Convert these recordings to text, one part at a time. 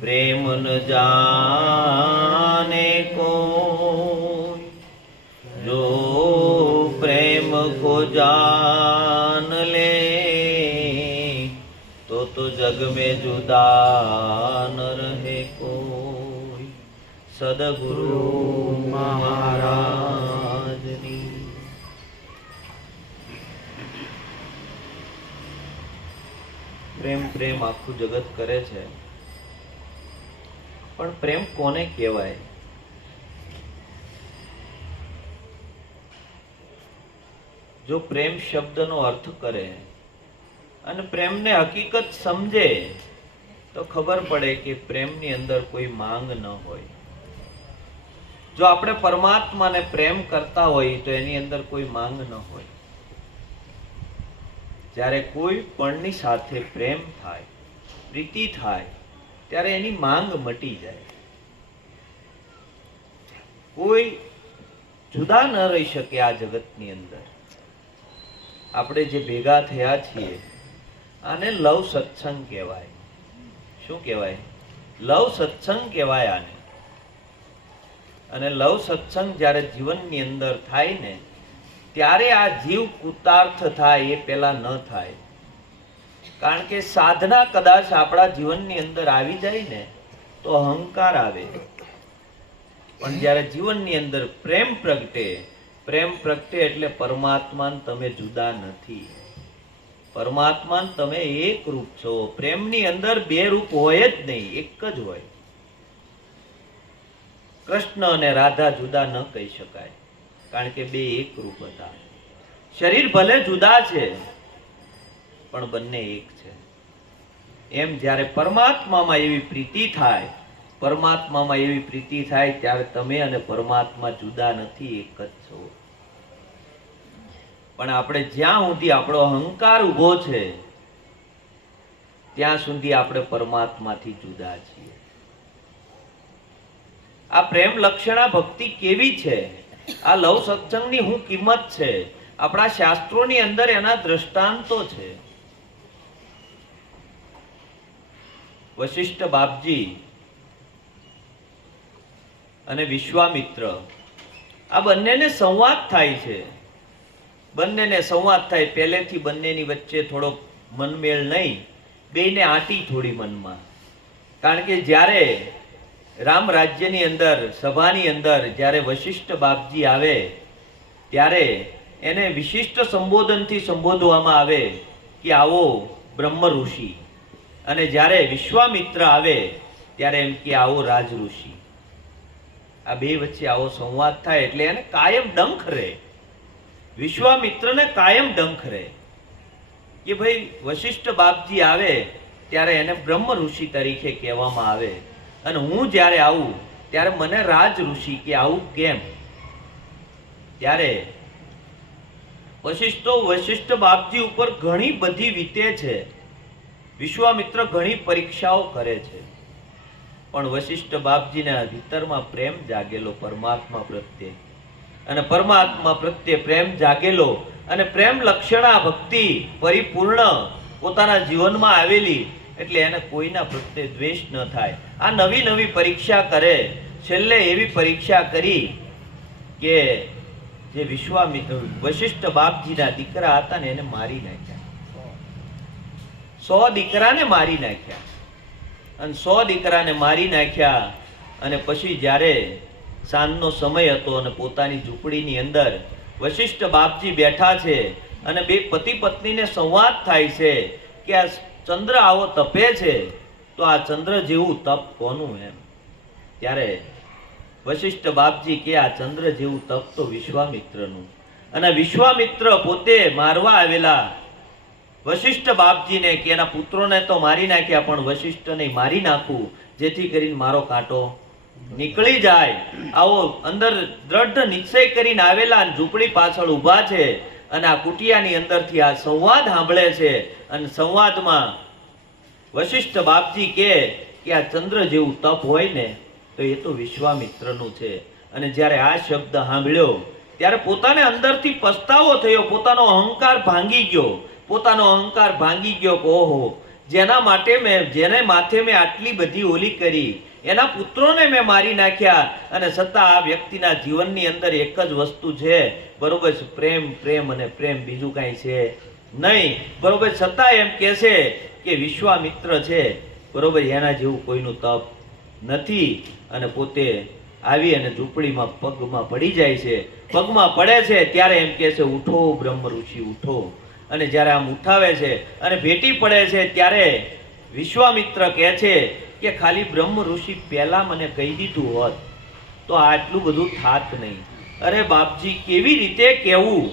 प्रेम न जाने कोई, जो प्रेम को जान ले तो जग में जुदा न रहे कोई। सदगुरु महाराजनी। प्रेम प्रेम आखું જગત કરે છે, પણ પ્રેમ કોને કહેવાય? જો પ્રેમ શબ્દનો અર્થ કરે અને પ્રેમને હકીકત સમજે તો ખબર પડે કે પ્રેમની અંદર કોઈ માંગ ન હોય. જો આપણે પરમાત્માને પ્રેમ કરતા હોય તો એની અંદર કોઈ માંગ ન હોય. જ્યારે કોઈ પણની સાથે પ્રેમ થાય, પ્રીતિ થાય, ત્યારે એની માંગ મટી જાય. કોઈ જુદા ન રહી શકે આ જગતની અંદર. આપણે જે ભેગા થયા છીએ આને લવ સત્સંગ કહેવાય. શું કહેવાય? લવ સત્સંગ કહેવાય આને. અને લવ સત્સંગ જ્યારે જીવનની અંદર થાય ને ત્યારે આ જીવ કૃતાર્થ થાય, એ પહેલા ન થાય. કારણ કે સાધના કદાચ આપણા જીવનની અંદર આવી જાય ને તો અહંકાર આવે. પણ જ્યારે જીવનની અંદર પ્રેમ પ્રગટે, પ્રેમ પ્રગટે એટલે પરમાત્માને તમે જુદા નથી. પરમાત્માને તમે એક રૂપ છો. પ્રેમની અંદર બે રૂપ હોય જ નહીં, એક જ હોય. કૃષ્ણ અને રાધા જુદા ન કહી શકાય, કારણ કે બે એક રૂપ હતા. શરીર ભલે જુદા છે પણ બંને એક છે. એમ જ્યારે પરમાત્મામાં એવી પ્રીતિ થાય, પરમાત્મામાં એવી પ્રીતિ થાય ત્યારે તમે અને પરમાત્મા જુદા નથી, એક જ છો. પણ આપણે જ્યાં સુધી આપણો અહંકાર ઉભો છે ત્યાં સુધી આપણે પરમાત્માથી જુદા છીએ. આ પ્રેમ લક્ષણા ભક્તિ કેવી છે? આ લવ સત્સંગની શું કિંમત છે? આપણા શાસ્ત્રોની અંદર એના દ્રષ્ટાંતો છે. વશિષ્ઠ બાપજી અને વિશ્વામિત્ર, આ બંનેને સંવાદ થાય છે. બંનેને સંવાદ થાય, પહેલેથી બંનેની વચ્ચે થોડો મનમેળ નહીં, બેયને આંટી થોડી મનમાં. કારણ કે જ્યારે રામ રાજ્યની અંદર, સભાની અંદર જ્યારે વશિષ્ઠ બાપજી આવે ત્યારે એને વિશિષ્ટ સંબોધનથી સંબોધવામાં આવે કે આવો બ્રહ્મ ઋષિ. અને જ્યારે વિશ્વામિત્ર આવે ત્યારે એમ કે આવો રાજ ઋષિ. આ બે વચ્ચે આવો સંવાદ થાય એટલે એને કાયમ ડંખ રહે. વિશ્વામિત્રને કાયમ ડંખ રહે કે ભાઈ વશિષ્ઠ બાપજી આવે ત્યારે એને બ્રહ્મ ઋષિ તરીકે કહેવામાં આવે, અને હું જ્યારે આવું ત્યારે મને રાજ ઋષિ કે આવું કેમ? ત્યારે વશિષ્ઠ બાપજી ઉપર ઘણી બધી વીતે છે. વિશ્વામિત્ર ઘણી પરીક્ષાઓ કરે છે, પણ વશિષ્ઠ બાપજીના ભીતરમાં પ્રેમ જાગેલો પરમાત્મા પ્રત્યે, અને પરમાત્મા પ્રત્યે પ્રેમ જાગેલો, અને પ્રેમ લક્ષણા ભક્તિ પરિપૂર્ણ પોતાના જીવનમાં આવેલી, એટલે એને કોઈના પ્રત્યે દ્વેષ ન થાય. આ નવી નવી પરીક્ષા કરે. છેલ્લે એવી પરીક્ષા કરી કે જે વશિષ્ઠ બાપજીના દીકરા હતા ને એને મારી નાખ્યા. 100 દીકરાને મારી નાખ્યા. અને 100 દીકરાને મારી નાખ્યા. અને પછી જ્યારે સાંજનો સમય હતો અને પોતાની ઝૂંપડીની અંદર વશિષ્ઠ બાપજી બેઠા છે અને બે પતિ પત્નીને સંવાદ થાય છે કે આ ચંદ્ર આવો તપે છે તો આ ચંદ્ર જેવું તપ કોનું? એમ ત્યારે વશિષ્ઠ બાપજી કે આ ચંદ્ર જેવું તપ તો વિશ્વામિત્રનું. અને વિશ્વામિત્ર પોતે મારવા આવેલા વશિષ્ઠ બાપજીને કે એના પુત્રોને તો મારી નાખ્યા, પણ વશિષ્ઠને મારી નાખું જેથી કરીને મારો કાંટો નીકળી જાય. આવો અંદર દ્રઢ નિશ્ચય કરીને આવેલા ઝૂંપડી પાછળ ઊભા છે અને આ કુટિયાની અંદરથી આ સંવાદ સાંભળે છે. અને સંવાદમાં વશિષ્ઠ બાપજી કે આ ચંદ્ર જેવું તપ હોય ને તો એ તો વિશ્વામિત્રનું છે. અને જ્યારે આ શબ્દ સાંભળ્યો ત્યારે પોતાને અંદરથી પસ્તાવો થયો. પોતાનો અહંકાર ભાંગી ગયો કે ઓહો, જેના માટે જેને માથે મેં આટલી બધી ઓલી કરી, એના પુત્રોને મેં મારી નાખ્યા, અને છતાં આ વ્યક્તિના જીવનની અંદર એક જ વસ્તુ છે, બરોબર છે, પ્રેમ, પ્રેમ અને પ્રેમ, બીજું કાંઈ છે નહીં, બરોબર. છતાં એમ કહે છે કે વિશ્વામિત્ર છે, બરોબર, એના જેવું કોઈનું તપ નથી, અને પોતે આવી અને ઝૂંપડીમાં પગમાં પડી જાય છે. પગમાં પડે છે ત્યારે એમ કહે છે, ઉઠો બ્રહ્મ ઋષિ ઉઠો. અને જ્યારે આમ ઉઠાવે છે અને ભેટી પડે છે ત્યારે વિશ્વામિત્ર કહે છે કે ખાલી બ્રહ્મ ઋષિ પહેલા મને કહી દીધું હોત તો આટલું બધું થાત નહીં. અરે બાપજી, કેવી રીતે કહેવું,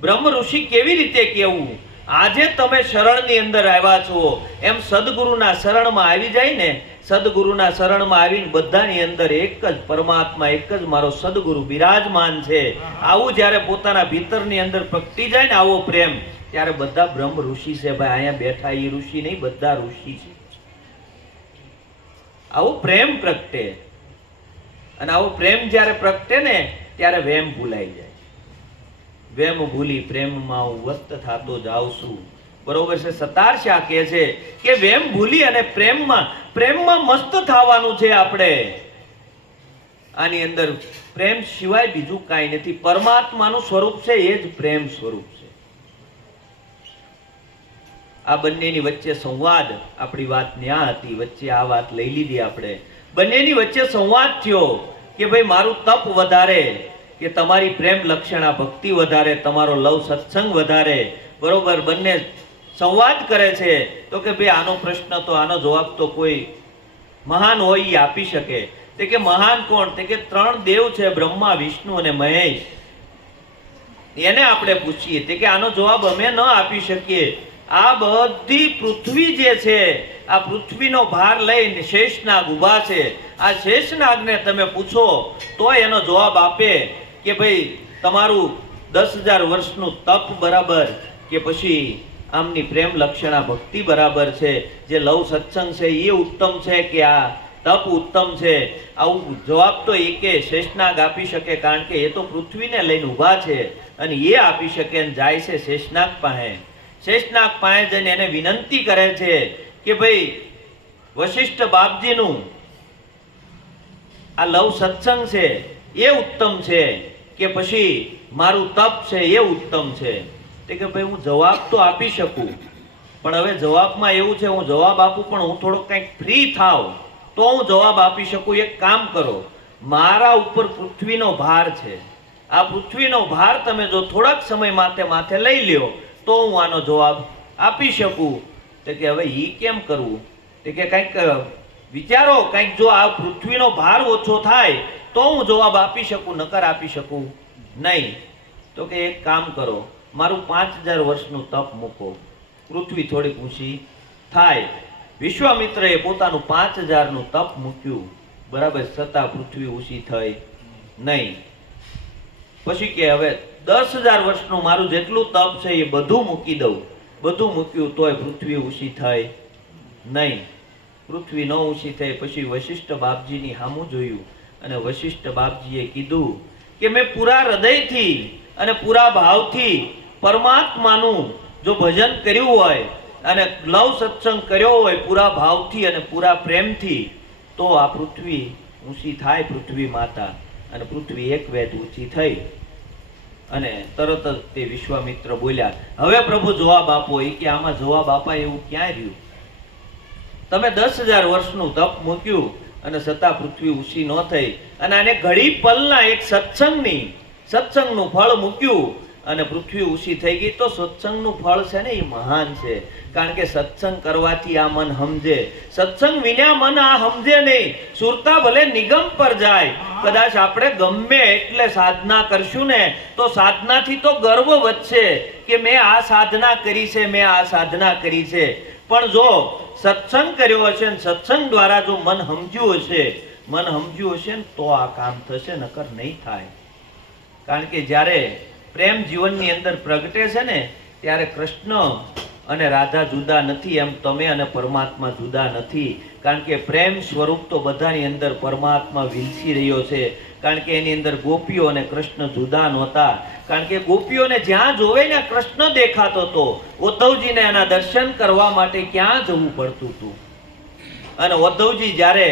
બ્રહ્મ ઋષિ કેવી રીતે કહેવું? આજે તમે શરણની અંદર આવ્યા છો, એમ સદગુરુના શરણમાં આવી જાય ને, સદગુરુના શરણમાં આવીને બધાની અંદર એક જ પરમાત્મા, એક જ મારો સદગુરુ બિરાજમાન છે, આવું જ્યારે પોતાના ભીતરની અંદર પ્રગટી જાય ને આવો પ્રેમ, ત્યારે બધા બ્રહ્મ ઋષિ છે. ભાઈ, અહીંયા બેઠા એ ઋષિ નહીં, બધા ઋષિ છે. આવો પ્રેમ પ્રગટે, અને આવો પ્રેમ જ્યારે પ્રગટે ને ત્યારે વેમ ભૂલાઈ જાય. વેમ ભૂલી પ્રેમમાં હું વસ્ત થાતો જાઉં છું, બરોબર છે. સતાર શાહ કહે છે કે વેમ ભૂલી અને પ્રેમમાં મસ્ત થવાનું છે આપણે. આની અંદર પ્રેમ સિવાય બીજું કાંઈ નથી. પરમાત્માનું સ્વરૂપ છે એ જ પ્રેમ સ્વરૂપ છે. આ બંનેની વચ્ચે સંવાદ, આપણી વાત ન્યા હતી, વચ્ચે આ વાત લઈ લીધી આપણે. બંનેની વચ્ચે સંવાદ થયો કે ભાઈ મારું તપ વધારે કે તમારી પ્રેમ લક્ષણા ભક્તિ વધારે, તમારો લવ સત્સંગ વધારે, બરોબર. બંને સંવાદ કરે છે તો કે ભાઈ આનો પ્રશ્ન તો, આનો જવાબ તો કોઈ મહાન હોય એ આપી શકે. તે કે મહાન કોણ? તે કે 3 દેવ છે, બ્રહ્મા, વિષ્ણુ અને મહેશ, એને આપણે પૂછીએ. તે કે આનો જવાબ અમે ન આપી શકીએ. આ બધી પૃથ્વી જે છે, આ પૃથ્વીનો ભાર લઈને શેષનાગ ઊભા છે. આ શેષનાગને તમે પૂછો તો એનો જવાબ આપે કે ભાઈ તમારું 10,000 વર્ષનું તપ બરાબર કે પછી આમની પ્રેમ લક્ષણા ભક્તિ બરાબર છે, જે લવ સત્સંગ છે એ ઉત્તમ છે કે આ તપ ઉત્તમ છે? આવું જવાબ તો એકે શેષનાગ આપી શકે, કારણ કે એ તો પૃથ્વીને લઈને ઊભા છે, અને એ આપી શકે. અને જાય છે શેષનાગ પાસે. શેષનાગ પાસે જઈને એને વિનંતી કરે છે કે ભાઈ વશિષ્ઠ બાપજીનું આ લવ સત્સંગ છે એ ઉત્તમ છે કે પછી મારું તપ છે એ ઉત્તમ છે? તે કે ભાઈ હું જવાબ તો આપી શકું, પણ હવે જવાબમાં એવું છે, હું જવાબ આપું પણ હું થોડોક કંઈક ફ્રી થાવ તો હું જવાબ આપી શકું. એક કામ કરો, મારા ઉપર પૃથ્વીનો ભાર છે, આ પૃથ્વીનો ભાર તમે જો થોડાક સમય માથે લઈ લ્યો તો હું આનો જવાબ આપી શકું. તો કે હવે ઈ કેમ કરવું? તો કે કંઈક વિચારો, કંઈક જો આ પૃથ્વીનો ભાર ઓછો થાય તો હું જવાબ આપી શકું, નકર આપી શકું નહીં. તો કે એક કામ કરો, મારું 5,000 વર્ષનું તપ મૂકો, પૃથ્વી થોડીક ઊંચી થાય. વિશ્વામિત્રએ પોતાનું 5,000નું તપ મૂક્યું, બરાબર, છતાં પૃથ્વી ઊંચી થઈ નહીં. પછી કે હવે 10,000 વર્ષનું મારું જેટલું તપ છે એ બધું મૂકી દઉં. બધું મૂક્યું તોય પૃથ્વી ઊંચી થઈ નહીં. પૃથ્વી ન ઊંચી થઈ. પછી વશિષ્ઠ બાપજીની સામું જોયું, અને વશિષ્ઠ બાપજીએ કીધું કે મેં પૂરા હૃદયથી અને પૂરા ભાવથી પરમાત્માનું જો ભજન કર્યું હોય અને લવ સત્સંગ કર્યો હોય પૂરા ભાવથી અને પૂરા પ્રેમથી, તો આ પૃથ્વી ઊંચી થાય, પૃથ્વી માતા. અને પૃથ્વી એક વેદ ઊંચી થઈ. અને તરત જ તે વિશ્વામિત્ર બોલ્યા, હવે પ્રભુ જવાબ આપો. એ કે આમાં જવાબ આપાય એવું ક્યાં રહ્યું? તમે 10,000 વર્ષનું તપ મૂક્યું અને છતાં પૃથ્વી ઊંચી ન થઈ, અને આને ઘડી પલના એક સત્સંગનું ફળ મૂક્યું અને પૃથ્વી ઊંચી થઈ ગઈ. તો સત્સંગનું ફળ છે ને એ મહાન છે, કારણ કે સત્સંગ કરવાથી આ મન સમજે. સત્સંગ વિના મન આ સમજે નહીં. સુરતા ભલે નિગમ પર જાય, કદાચ આપણે ગમે એટલે સાધના કરશું ને તો સાધનાથી તો ગર્વ વધશે કે મેં આ સાધના કરી છે, મેં આ સાધના કરી છે. પણ જો સત્સંગ કર્યો હશે ને સત્સંગ દ્વારા જો મન સમજ્યું હશે ને તો આ કામ થશે, નકર નહીં થાય. કારણ કે જ્યારે પ્રેમ જીવનની અંદર પ્રગટે છે ને ત્યારે કૃષ્ણ અને રાધા જુદા નથી, એમ તમે અને પરમાત્મા જુદા નથી. કારણ કે પ્રેમ સ્વરૂપ તો બધાની અંદર પરમાત્મા વિલસી રહ્યો છે. કારણ કે એની અંદર ગોપીઓ અને કૃષ્ણ જુદા નહોતા. કારણ કે ગોપીઓને જ્યાં જોવે ને કૃષ્ણ દેખાતો હતો. ઉદ્ધવજીને એના દર્શન કરવા માટે ક્યાં જવું પડતું હતું. અને ઉદ્ધવજી જ્યારે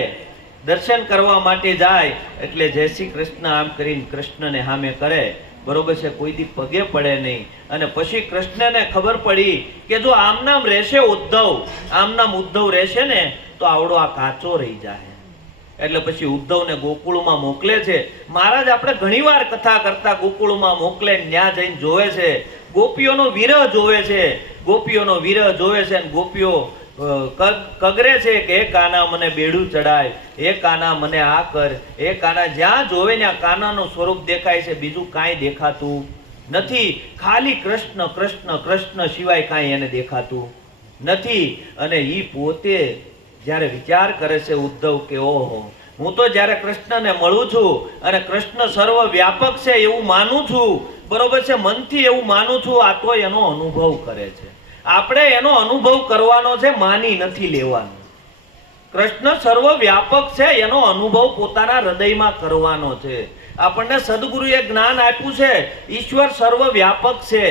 દર્શન કરવા માટે જાય એટલે જય શ્રી કૃષ્ણ આમ કરીને કૃષ્ણને સામે કરે, બરોબર છે, કોઈ દી પગે પડે નહીં. અને પછી કૃષ્ણને ખબર પડી કે જો આમ નામ રહેશે ઉદ્ધવ રહેશે ને તો આવડો આ કાચો રહી જાય. એટલે પછી ઉદ્ધવને ગોકુળમાં મોકલે છે. મહારાજ આપણે ઘણીવાર કથા કરતા ગોકુળમાં મોકલે, ત્યાં જઈને જોવે છે, ગોપીઓનો વિરહ જોવે છે, ગોપીઓનો વિરહ જોવે છે. અને ગોપીઓ કગરે છે કે એ કાના મને બેડું ચડાય, એ કાના મને આ કર, એ કાના. જ્યાં જોવે ને આ કાનાનું સ્વરૂપ દેખાય છે, બીજું કાંઈ દેખાતું નથી. ખાલી કૃષ્ણ કૃષ્ણ કૃષ્ણ સિવાય કાંઈ એને દેખાતું નથી. અને ઈ પોતે જ્યારે વિચાર કરે છે ઉદ્ધવ કે ઓહો, હું તો જ્યારે કૃષ્ણને મળું છું અને કૃષ્ણ સર્વ વ્યાપક છે એવું માનું છું, બરોબર છે, મનથી એવું માનું છું, આ તો એનો અનુભવ કરે છે. આપણે એનો અનુભવ કરવાનો છે, માની નથી લેવાનો. કૃષ્ણ સર્વ વ્યાપક છે એનો અનુભવ પોતાના હૃદયમાં કરવાનો છે. આપણને સદગુરુએ જ્ઞાન આપ્યું છે, ઈશ્વર સર્વ વ્યાપક છે,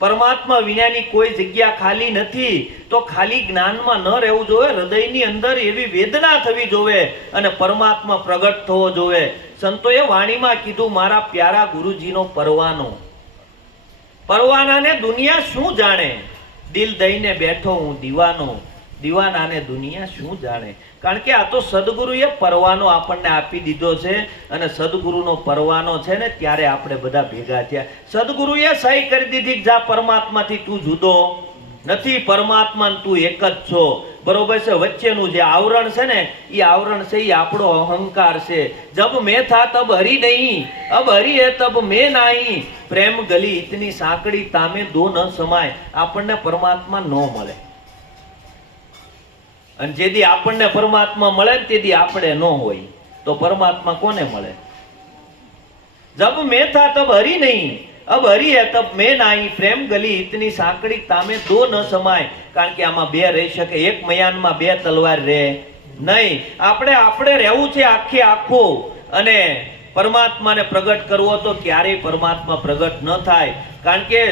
પરમાત્મા વિનાની કોઈ જગ્યા ખાલી નથી. તો ખાલી જ્ઞાનમાં ન રહેવું જોઈએ, હૃદયની અંદર એવી વેદના થવી જોઈએ અને પરમાત્મા પ્રગટ થવો જોઈએ. સંતોએ વાણીમાં કીધું, મારા પ્યારા ગુરુજીનો પરવાનો, પરવાનાને દુનિયા શું જાણે, દિલ દઈને બેઠો હું દીવાનો, દીવાનાને દુનિયા શું જાણે. કારણ કે આ તો સદગુરુએ પરવાનો આપણને આપી દીધો છે. અને સદગુરુનો પરવાનો છે ને ત્યારે આપણે બધા ભેગા થયા. સદગુરુએ સહી કરી દીધી કે જા પરમાત્માથી તું જુદો નથી, પરમાત્મા તું એક જ છો, બરોબર છે. વચ્ચેનું જે આવરણ છે ને એ આવરણ છે એ આપણો અહંકાર છે. જબ મેં થા તબ હરી નહીં, અબ હરી હે તબ મેં નહીં, પ્રેમ ગલી ઇતની સાંકડી તામે દો ન સમાય. આપણને પરમાત્મા ન મળે, અને જેથી આપણને પરમાત્મા મળે તેથી આપણે ન હોય, તો પરમાત્મા કોને મળે? જબ મેં થા તબ હરી નહીં, અબ હરી હે તબ મેં નહીં, પ્રેમ ગલી ઇતની સાંકડી તામે દો ન સમાય. કારણ કે આમાં બે રહી શકે, એક મયાનમાં બે તલવાર રહે નહીં. આપણે રહેવું છે આખે આખું. અને પરમાત્માને પ્રગટ કરવો તો ક્યારેય પરમાત્મા પ્રગટ ન થાય. કારણ કે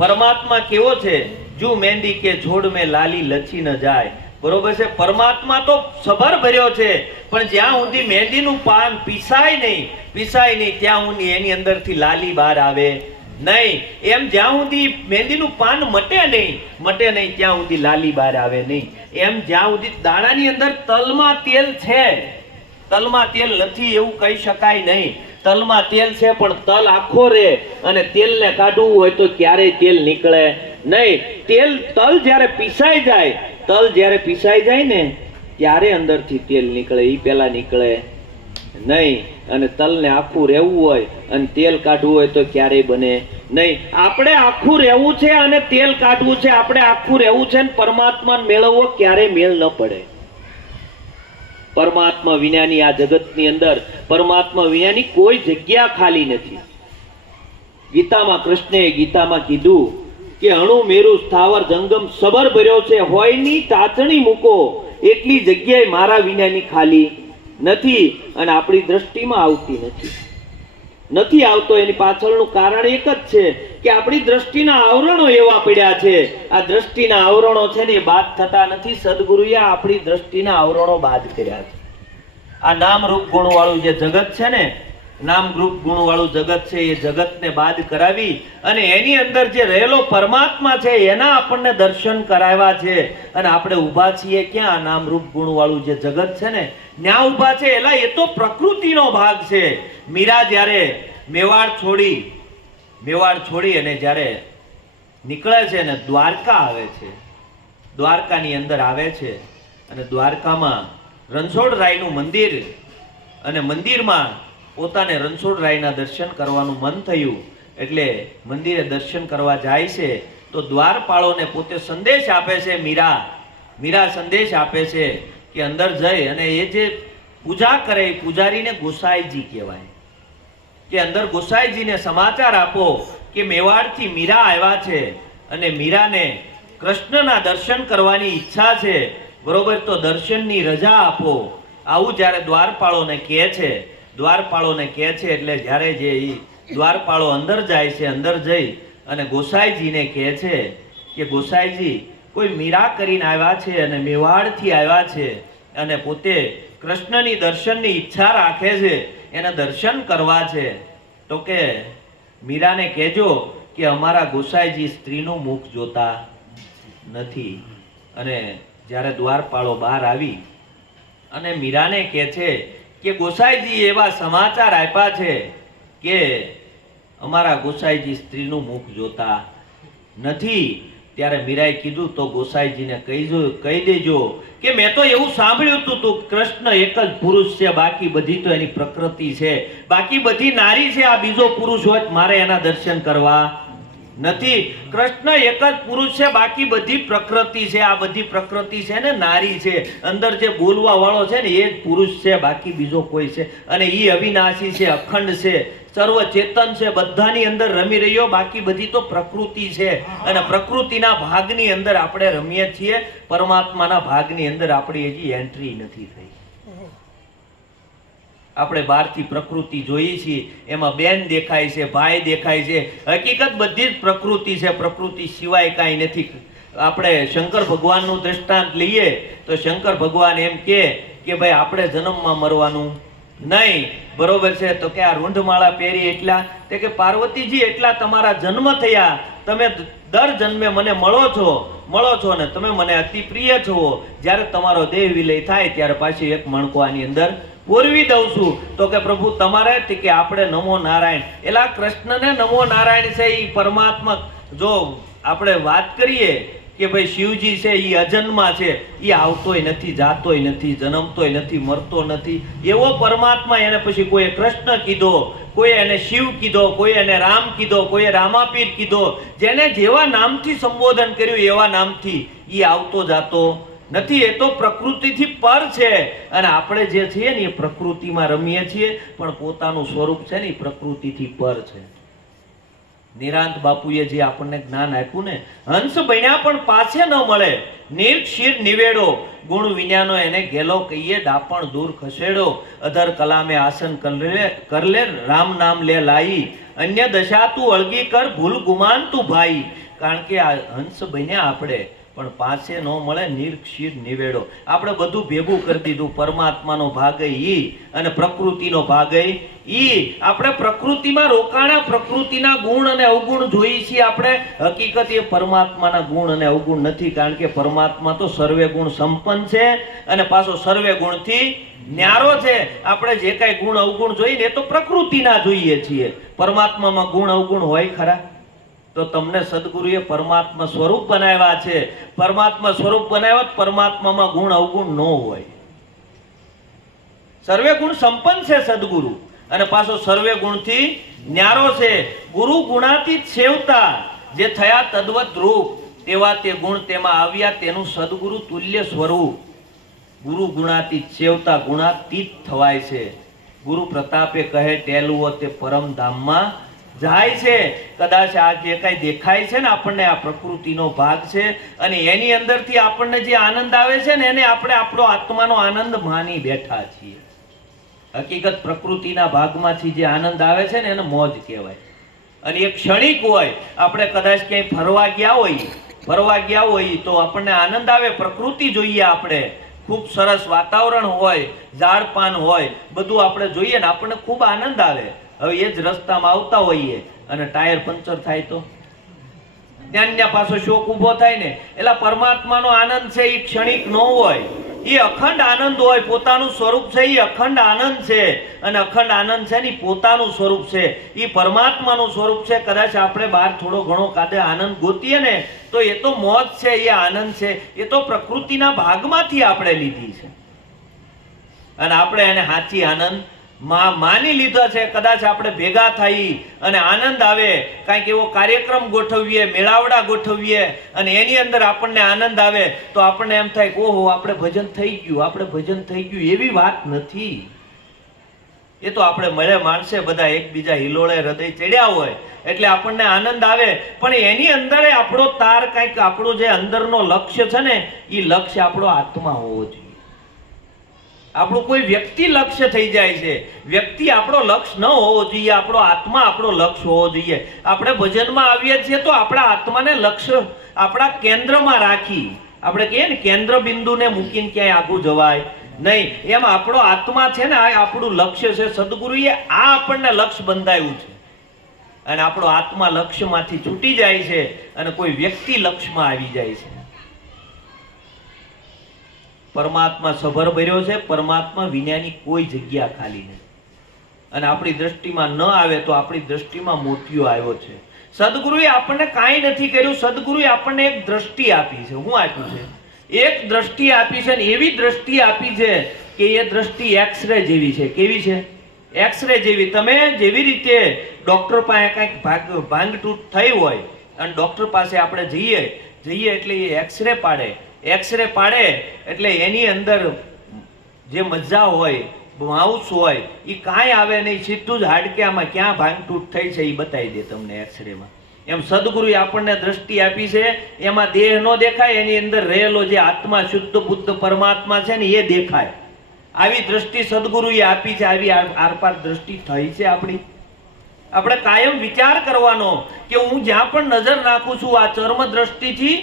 પરમાત્મા કેવો છે, જો મહેંદી કે જોડ મેં લાલી લચી ન જાય, બરોબર છે. પરમાત્મા તો સબર ભર્યો છે, પણ જ્યાં સુધી મહેંદીનું પાન પીસાય નહીં ત્યાં સુધી એની અંદરથી લાલી બહાર આવે નહીં. એમ જ્યાં સુધી મહેંદીનું પાન મટે નહીં ત્યાં સુધી લાલી બહાર આવે નહીં. એમ જ્યાં સુધી દાણાની અંદર તલમાં તેલ છે, તલમાં તેલ નથી એવું કહી શકાય નહીં. તલમાં તેલ છે પણ તલ આખો રહે અને તેલને કાઢવું હોય તો ક્યારેય તેલ નીકળે નહીં. તલ જ્યારે પીસાઈ જાય ને ત્યારે અંદરથી તેલ નીકળે, એ પેલા નીકળે નહીં. અને તલને આખું રહેવું હોય અને તેલ કાઢવું હોય તો ક્યારેય બને નહીં. આપણે આખું રહેવું છે અને તેલ કાઢવું છે, આપણે આખું રહેવું છે અને પરમાત્માને મેળવવો ક્યારેય મેળ ન પડે. પરમાત્મા વિનાની આ જગતની અંદર પરમાત્મા વિનાની કોઈ જગ્યા ખાલી નથી. ગીતામાં કૃષ્ણએ ગીતામાં કીધું કે અણુ મેરુ સ્થાવર જંગમ સબર ભર્યો છે, હોયની તાતણી મૂકો એટલી જગ્યાએ મારા વિનાની ખાલી નથી. અને આપણી દ્રષ્ટિમાં આવતી નથી આવતો. એની પાછળનું કારણ એક જ છે કે આપણી દ્રષ્ટિના આવરણો એવા પડ્યા છે. આ દ્રષ્ટિના આવરણો છે ને એ બાદ થતા નથી. સદગુરુએ આપણી દ્રષ્ટિના આવરણો બાદ કર્યા છે. આ નામ રૂપ ગુણ વાળું જે જગત છે ને, નામ રૂપ ગુણ વાળું જગત છે, એ જગતને બાદ કરાવી અને એની અંદર જે રહેલો પરમાત્મા છે એના આપણને દર્શન કરાવ્યા છે. અને આપણે ઊભા છીએ ક્યાં? નામ રૂપ ગુણ વાળું જે જગત છે ને ત્યાં ઊભા છે. એલા એ તો પ્રકૃતિનો ભાગ છે. મીરા જ્યારે મેવાડ છોડી અને જ્યારે નીકળે છે ને દ્વારકા આવે છે, દ્વારકાની અંદર આવે છે અને દ્વારકામાં રણછોડરાયનું મંદિર, અને મંદિરમાં પોતાને રણછોડરાયના દર્શન કરવાનું મન થયું એટલે મંદિરે દર્શન કરવા જાય છે. તો દ્વારપાળોને પોતે સંદેશ આપે છે, મીરા સંદેશ આપે છે કે અંદર જઈ અને એ જે પૂજા કરે એ પૂજારીને ગોસાઈજી કહેવાય, કે અંદર ગોસાઈજીને સમાચાર આપો કે મેવાડથી મીરા આવ્યા છે અને મીરાને કૃષ્ણના દર્શન કરવાની ઈચ્છા છે, બરોબર, તો દર્શનની રજા આપો. આવું જ્યારે દ્વારપાળોને કહે છે દ્વારપાળોને કહે છે. એટલે જ્યારે જે ઈ દ્વારપાળો અંદર જાય છે, અંદર જઈ અને ગોસાઈજીને કહે છે કે ગોસાઈજી, કોઈ મીરા કરીને આવ્યા છે અને મેવાડથી આવ્યા છે અને પોતે કૃષ્ણની દર્શનની ઈચ્છા રાખે છે, એને દર્શન કરવા છે, તો કે મીરાને કહેજો કે અમારા ગોસાઈજી સ્ત્રીનું મુખ જોતા નથી. અને જ્યારે દ્વારપાળો બહાર આવી અને મીરાને કહે છે કે ગોસાઈજી એવા સમાચાર આપ્યા છે કે અમારા ગોસાઈજી સ્ત્રીનું મુખ જોતા નથી. ત્યારે મીરાએ કીધું, તો ગોસાઈજીને કહી દેજો કે મેં તો એવું સાંભળ્યું હતું તો કૃષ્ણ એક જ પુરુષ છે, બાકી બધી તો એની પ્રકૃતિ છે, બાકી બધી નારી છે, આ બીજો પુરુષ હોય મારે એના દર્શન કરવા નથી. કૃષ્ણ એક જ પુરુષ છે, બાકી બધી પ્રકૃતિ છે, આ બધી પ્રકૃતિ છે ને નારી છે, અંદર જે બોલવા વાળો છે ને એ જ પુરુષ છે, બાકી બીજો કોઈ છે, અને એ અવિનાશી છે, અખંડ છે, સર્વ ચેતન છે, બધાની અંદર રમી રહ્યો, બાકી બધી તો પ્રકૃતિ છે. અને પ્રકૃતિના ભાગની અંદર આપણે રમીએ છીએ, પરમાત્માના ભાગની અંદર આપણી હજી એન્ટ્રી નથી થઈ. આપણે બહારથી પ્રકૃતિ જોઈએ છીએ, એમાં બેન દેખાય છે, ભાઈ દેખાય છે, હકીકત બધી જ પ્રકૃતિ છે, પ્રકૃતિ સિવાય કાંઈ નથી. આપણે શંકર ભગવાનનું દ્રષ્ટાંત લઈએ તો શંકર ભગવાન એમ કે ભાઈ આપણે જન્મમાં મરવાનું નહીં, બરોબર છે, તો કે આ રૂંઢમાળા પહેરી એટલા, તે કે પાર્વતીજી એટલા તમારા જન્મ થયા, તમે દર જન્મે મને મળો છો ને તમે મને અતિ પ્રિય છો, જ્યારે તમારો દેહ વિલય થાય ત્યારે પાછી એક મણકો આની અંદર પૂરવી દઉં છું. તો કે પ્રભુ તમારે કે આપણે નમો નારાયણ, એલા કૃષ્ણને નમો નારાયણ છે એ પરમાત્મા. જો આપણે વાત કરીએ કે ભાઈ શિવજી છે એ અજન્મા છે, એ આવતોય નથી, જાતોય નથી, જન્મતોય નથી, મરતો નથી, એવો પરમાત્મા. એને પછી કોઈ કૃષ્ણ કીધો, કોઈ એને શિવ કીધો, કોઈ એને રામ કીધો, કોઈ રામાપીર કીધો, જેને જેવા નામથી સંબોધન કર્યું એવા નામથી એ આવતો જાતો નથી. એ તો પ્રકૃતિથી પર છે. અને આપણે જે છીએ ને એ પ્રકૃતિમાં રમીએ છીએ, પણ પોતાનું સ્વરૂપ છે ને એ પ્રકૃતિથી પર છે. નિરાંત બાપુએ જે આપણને જ્ઞાન આપ્યું ને, હંસ બન્યા પણ પાછે ન મળે, નિર્ક્ષીર નિવેડો, ગુણ વિનાનો એને ગેલો કહીએ, ડાપણ દૂર ખસેડો, અધર કલામે આસન કરલે, રામ નામ લે લાઈ, અન્ય દશા તું અળગી કર, ભૂલ ગુમાન તું ભાઈ. કારણ કે આ હંસ બન્યા આપણે, પણ પાસે ન મળે, નિર્ક્ષીર નિવેડો. આપણે બધું ભેગું કરી દીધું, પરમાત્માનો ભાગ ઈ અને પ્રકૃતિનો ભાગ ઈ. આપણે પ્રકૃતિમાં રોકાણા, પ્રકૃતિના ગુણ અને અવગુણ જોઈએ છીએ આપણે, હકીકત એ પરમાત્માના ગુણ અને અવગુણ નથી. કારણ કે પરમાત્મા તો સર્વે ગુણ સંપન્ન છે અને પાછો સર્વે ગુણથી ન્યારો છે. આપણે જે કાંઈ ગુણ અવગુણ જોઈએ ને એ તો પ્રકૃતિના જોઈએ છીએ. પરમાત્મામાં ગુણ અવગુણ હોય ખરા? તો તમને સદગુરુએ પરમાત્મા સ્વરૂપ બનાવ્યા છે, પરમાત્મા સ્વરૂપ બનાવ્યા, પરમાત્મામાં ગુણ અવગુણ ન હોય. સર્વે ગુણ સંપન્ન છે સદગુરુ, અને પાછો સર્વે ગુણથી ન્યારો છે. ગુરુ ગુણાતીત સેવતા, જે થયા તદ્વત રૂપ, તેવા તે ગુણ તેમાં આવ્યા, તેનું સદગુરુ તુલ્ય સ્વરૂપ. ગુરુ ગુણાતીત સેવતા, ગુણાતીત થવાય છે. ગુરુ પ્રતાપે કહે ટેલવો તે પરમ ધામમાં જાય છે. કદાચ આ જે કઈ દેખાય છે ને આપણને, આ પ્રકૃતિનો ભાગ છે, અને એની અંદરથી આપણને જે આનંદ આવે છે ને એને આપણે આપણો આત્માનો આનંદ માની બેઠા છીએ. હકીકત પ્રકૃતિના ભાગમાંથી જે આનંદ આવે છે ને એને મોજ કહેવાય. અને એ ક્ષણિક હોય. આપણે કદાચ ક્યાંય ફરવા ગયા હોય તો આપણને આનંદ આવે, પ્રકૃતિ જોઈએ, આપણે ખૂબ સરસ વાતાવરણ હોય, ઝાડ પાન હોય, બધું આપણે જોઈએ ને આપણને ખૂબ આનંદ આવે. હવે એ જ રસ્તામાં આવતા હોઈએ અને ટાયર પંચર થાય તો ત્યાં પાછો શોક ઊભો થાય ને. એટલે પરમાત્માનો આનંદ છે એ ક્ષણિક ન હોય, એ અખંડ આનંદ હોય. પોતાનું સ્વરૂપ છે એ અખંડ આનંદ છે, અને અખંડ આનંદ છે ને પોતાનું સ્વરૂપ છે, એ પરમાત્માનું સ્વરૂપ છે. કદાચ આપણે બહાર થોડો ઘણો કાદે આનંદ ગોતીએ ને તો એ તો મોજ છે, એ આનંદ છે, એ તો પ્રકૃતિના ભાગમાંથી આપણે લીધી છે, અને આપણે એને સાચી આનંદ માની લીધા છે. કદાચ આપણે ભેગા થઈ અને આનંદ આવે, કાંઈક એવો કાર્યક્રમ ગોઠવીએ, મેળાવડા ગોઠવીએ, અને એની અંદર આપણને આનંદ આવે તો આપણને એમ થાય કે ઓહો આપણે ભજન થઈ ગયું, આપણે ભજન થઈ ગયું. એવી વાત નથી. એ તો આપણે મળે માણસે બધા એકબીજા હિલોળે હૃદય ચડ્યા હોય એટલે આપણને આનંદ આવે, પણ એની અંદર આપણો તાર કાંઈક, આપણો જે અંદરનો લક્ષ્ય છે ને એ લક્ષ્ય આપણો આત્મા હોવો જોઈએ. આપણું કોઈ વ્યક્તિ લક્ષ્ય થઈ જાય છે. વ્યક્તિ આપણો લક્ષ્ય ન હોવો જોઈએ, આપણો આત્મા આપણો લક્ષ્ય હોવો જોઈએ. આપણે ભજનમાં આવીએ છીએ તો આપણા આત્માને લક્ષ્ય આપણા કેન્દ્રમાં રાખી, આપણે કહીએ ને કેન્દ્ર બિંદુને મૂકીને ક્યાંય આગું જવાય નહીં. એમ આપણો આત્મા છે ને, આ આપણું લક્ષ્ય છે. સદગુરુએ આ આપણને લક્ષ્ય બંધાયું છે અને આપણો આત્મા લક્ષ્યમાંથી છૂટી જાય છે અને કોઈ વ્યક્તિ લક્ષ્યમાં આવી જાય છે. પરમાત્મા સભર ભર્યો છે. પરમાત્મા વિનાની કોઈ જગ્યા ખાલી નથી. અને આપણી દ્રષ્ટિમાં ન આવે તો આપણી દ્રષ્ટિમાં મોતિયો આવ્યો છે. સદગુરુએ આપણને કાંઈ નથી કર્યું. સદગુરુએ આપણને એક દ્રષ્ટિ આપી છે. શું આપ્યું છે? એક દ્રષ્ટિ આપી છે. અને એવી દ્રષ્ટિ આપી છે કે એ દ્રષ્ટિ એક્સરે જેવી છે. કેવી છે? એક્સરે જેવી. તમે જેવી રીતે ડોક્ટર પાસે કંઈક ભાંગતૂટ થઈ હોય અને ડોક્ટર પાસે આપણે જઈએ એટલે એ એક્સરે પાડે. એક્સરે પાડે એટલે એની અંદર જે મજ્જા હોય, માઉસ હોય, એ કાંઈ આવે નહીં, સીધું જ હાડકામાં ક્યાં ભાંગતૂટ થઈ છે એ બતાવી દે તમને એક્સરેમાં. એમ સદગુરુએ આપણને દ્રષ્ટિ આપી છે. એમાં દેહ નો દેખાય, એની અંદર રહેલો જે આત્મા શુદ્ધ બુદ્ધ પરમાત્મા છે ને એ દેખાય. આવી દ્રષ્ટિ સદગુરુએ આપી છે. આવી આરપાર દ્રષ્ટિ થઈ છે આપણી. આપણે કાયમ વિચાર કરવાનો કે હું જ્યાં પણ નજર નાખું છું આ ચર્મ દ્રષ્ટિથી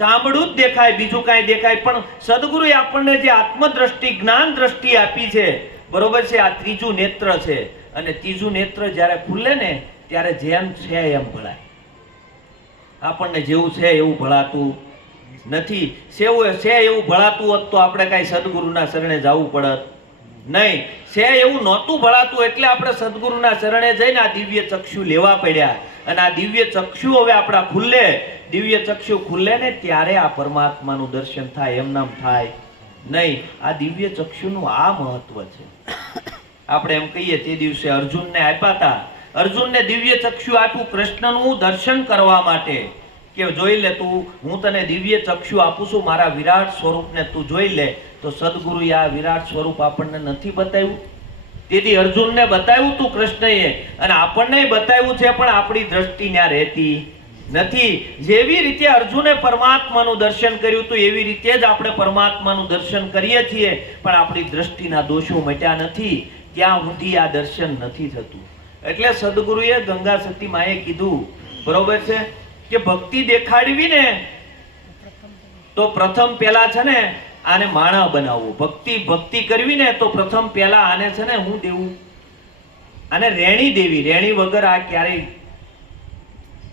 ચામડું જ દેખાય, બીજું કાંઈ દેખાય. પણ સદગુરુએ આપણને જે આત્મદ્રષ્ટિ, જ્ઞાન દ્રષ્ટિ આપી છે, બરોબર છે, આ ત્રીજું નેત્ર છે. અને ત્રીજું નેત્ર જ્યારે ખુલે ને ત્યારે જેમ છે એમ ભળાય. આપણને જેવું છે એવું ભળાતું નથી. સેવું છે એવું ભળાતું હોત તો આપણે કાંઈ સદગુરુના શરણે જવું પડત નહીં. છે એવું નહોતું ભળાતું એટલે આપણે સદગુરુના શરણે જઈને આ દિવ્ય ચક્ષુ લેવા પડ્યા. અને આ દિવ્ય ચક્ષુ હવે આપણા ખુલ્લે, દિવ્ય ચક્ષુ ખુલ્લે ને ત્યારે આ પરમાત્માનું દર્શન થાય, એમ નામ થાય નહીં. આ દિવ્ય ચક્ષુનું આ મહત્વ છે. આપણે એમ કહીએ તે દિવસે અર્જુનને આપ્યા હતા. અર્જુનને દિવ્ય ચક્ષુ આપ્યું કૃષ્ણનું દર્શન કરવા માટે કે જોઈ લે તું, હું તને દિવ્ય ચક્ષુ આપું છું, મારા વિરાટ સ્વરૂપને તું જોઈ લે. તો સદગુરુએ આ વિરાટ સ્વરૂપ આપણને નથી બતાવ્યું. તેથી અર્જુનને બતાવ્યું તું કૃષ્ણએ અને આપણને બતાવ્યું છે, પણ આપણી દ્રષ્ટિ ત્યાં રહેતી નથી. જેવી રીતે અર્જુને પરમાત્માનું દર્શન કર્યું હતું એવી રીતે જ આપણે પરમાત્માનું દર્શન કરીએ છીએ, પણ આપણી દ્રષ્ટિના દોષો મટ્યા નથી. ત્યાં સુધી આ દર્શન નથી થતું. એટલે સદગુરુએ ગંગા સતી માએ કીધું, બરોબર છે, કે ભક્તિ દેખાડવી ને તો પ્રથમ પેલા છે ને આને માણા બનાવવું. ભક્તિ કરવી ને તો પ્રથમ પેલા આને છે ને હું દેવું, આને રેણી દેવી. રેણી વગર આ ક્યારેય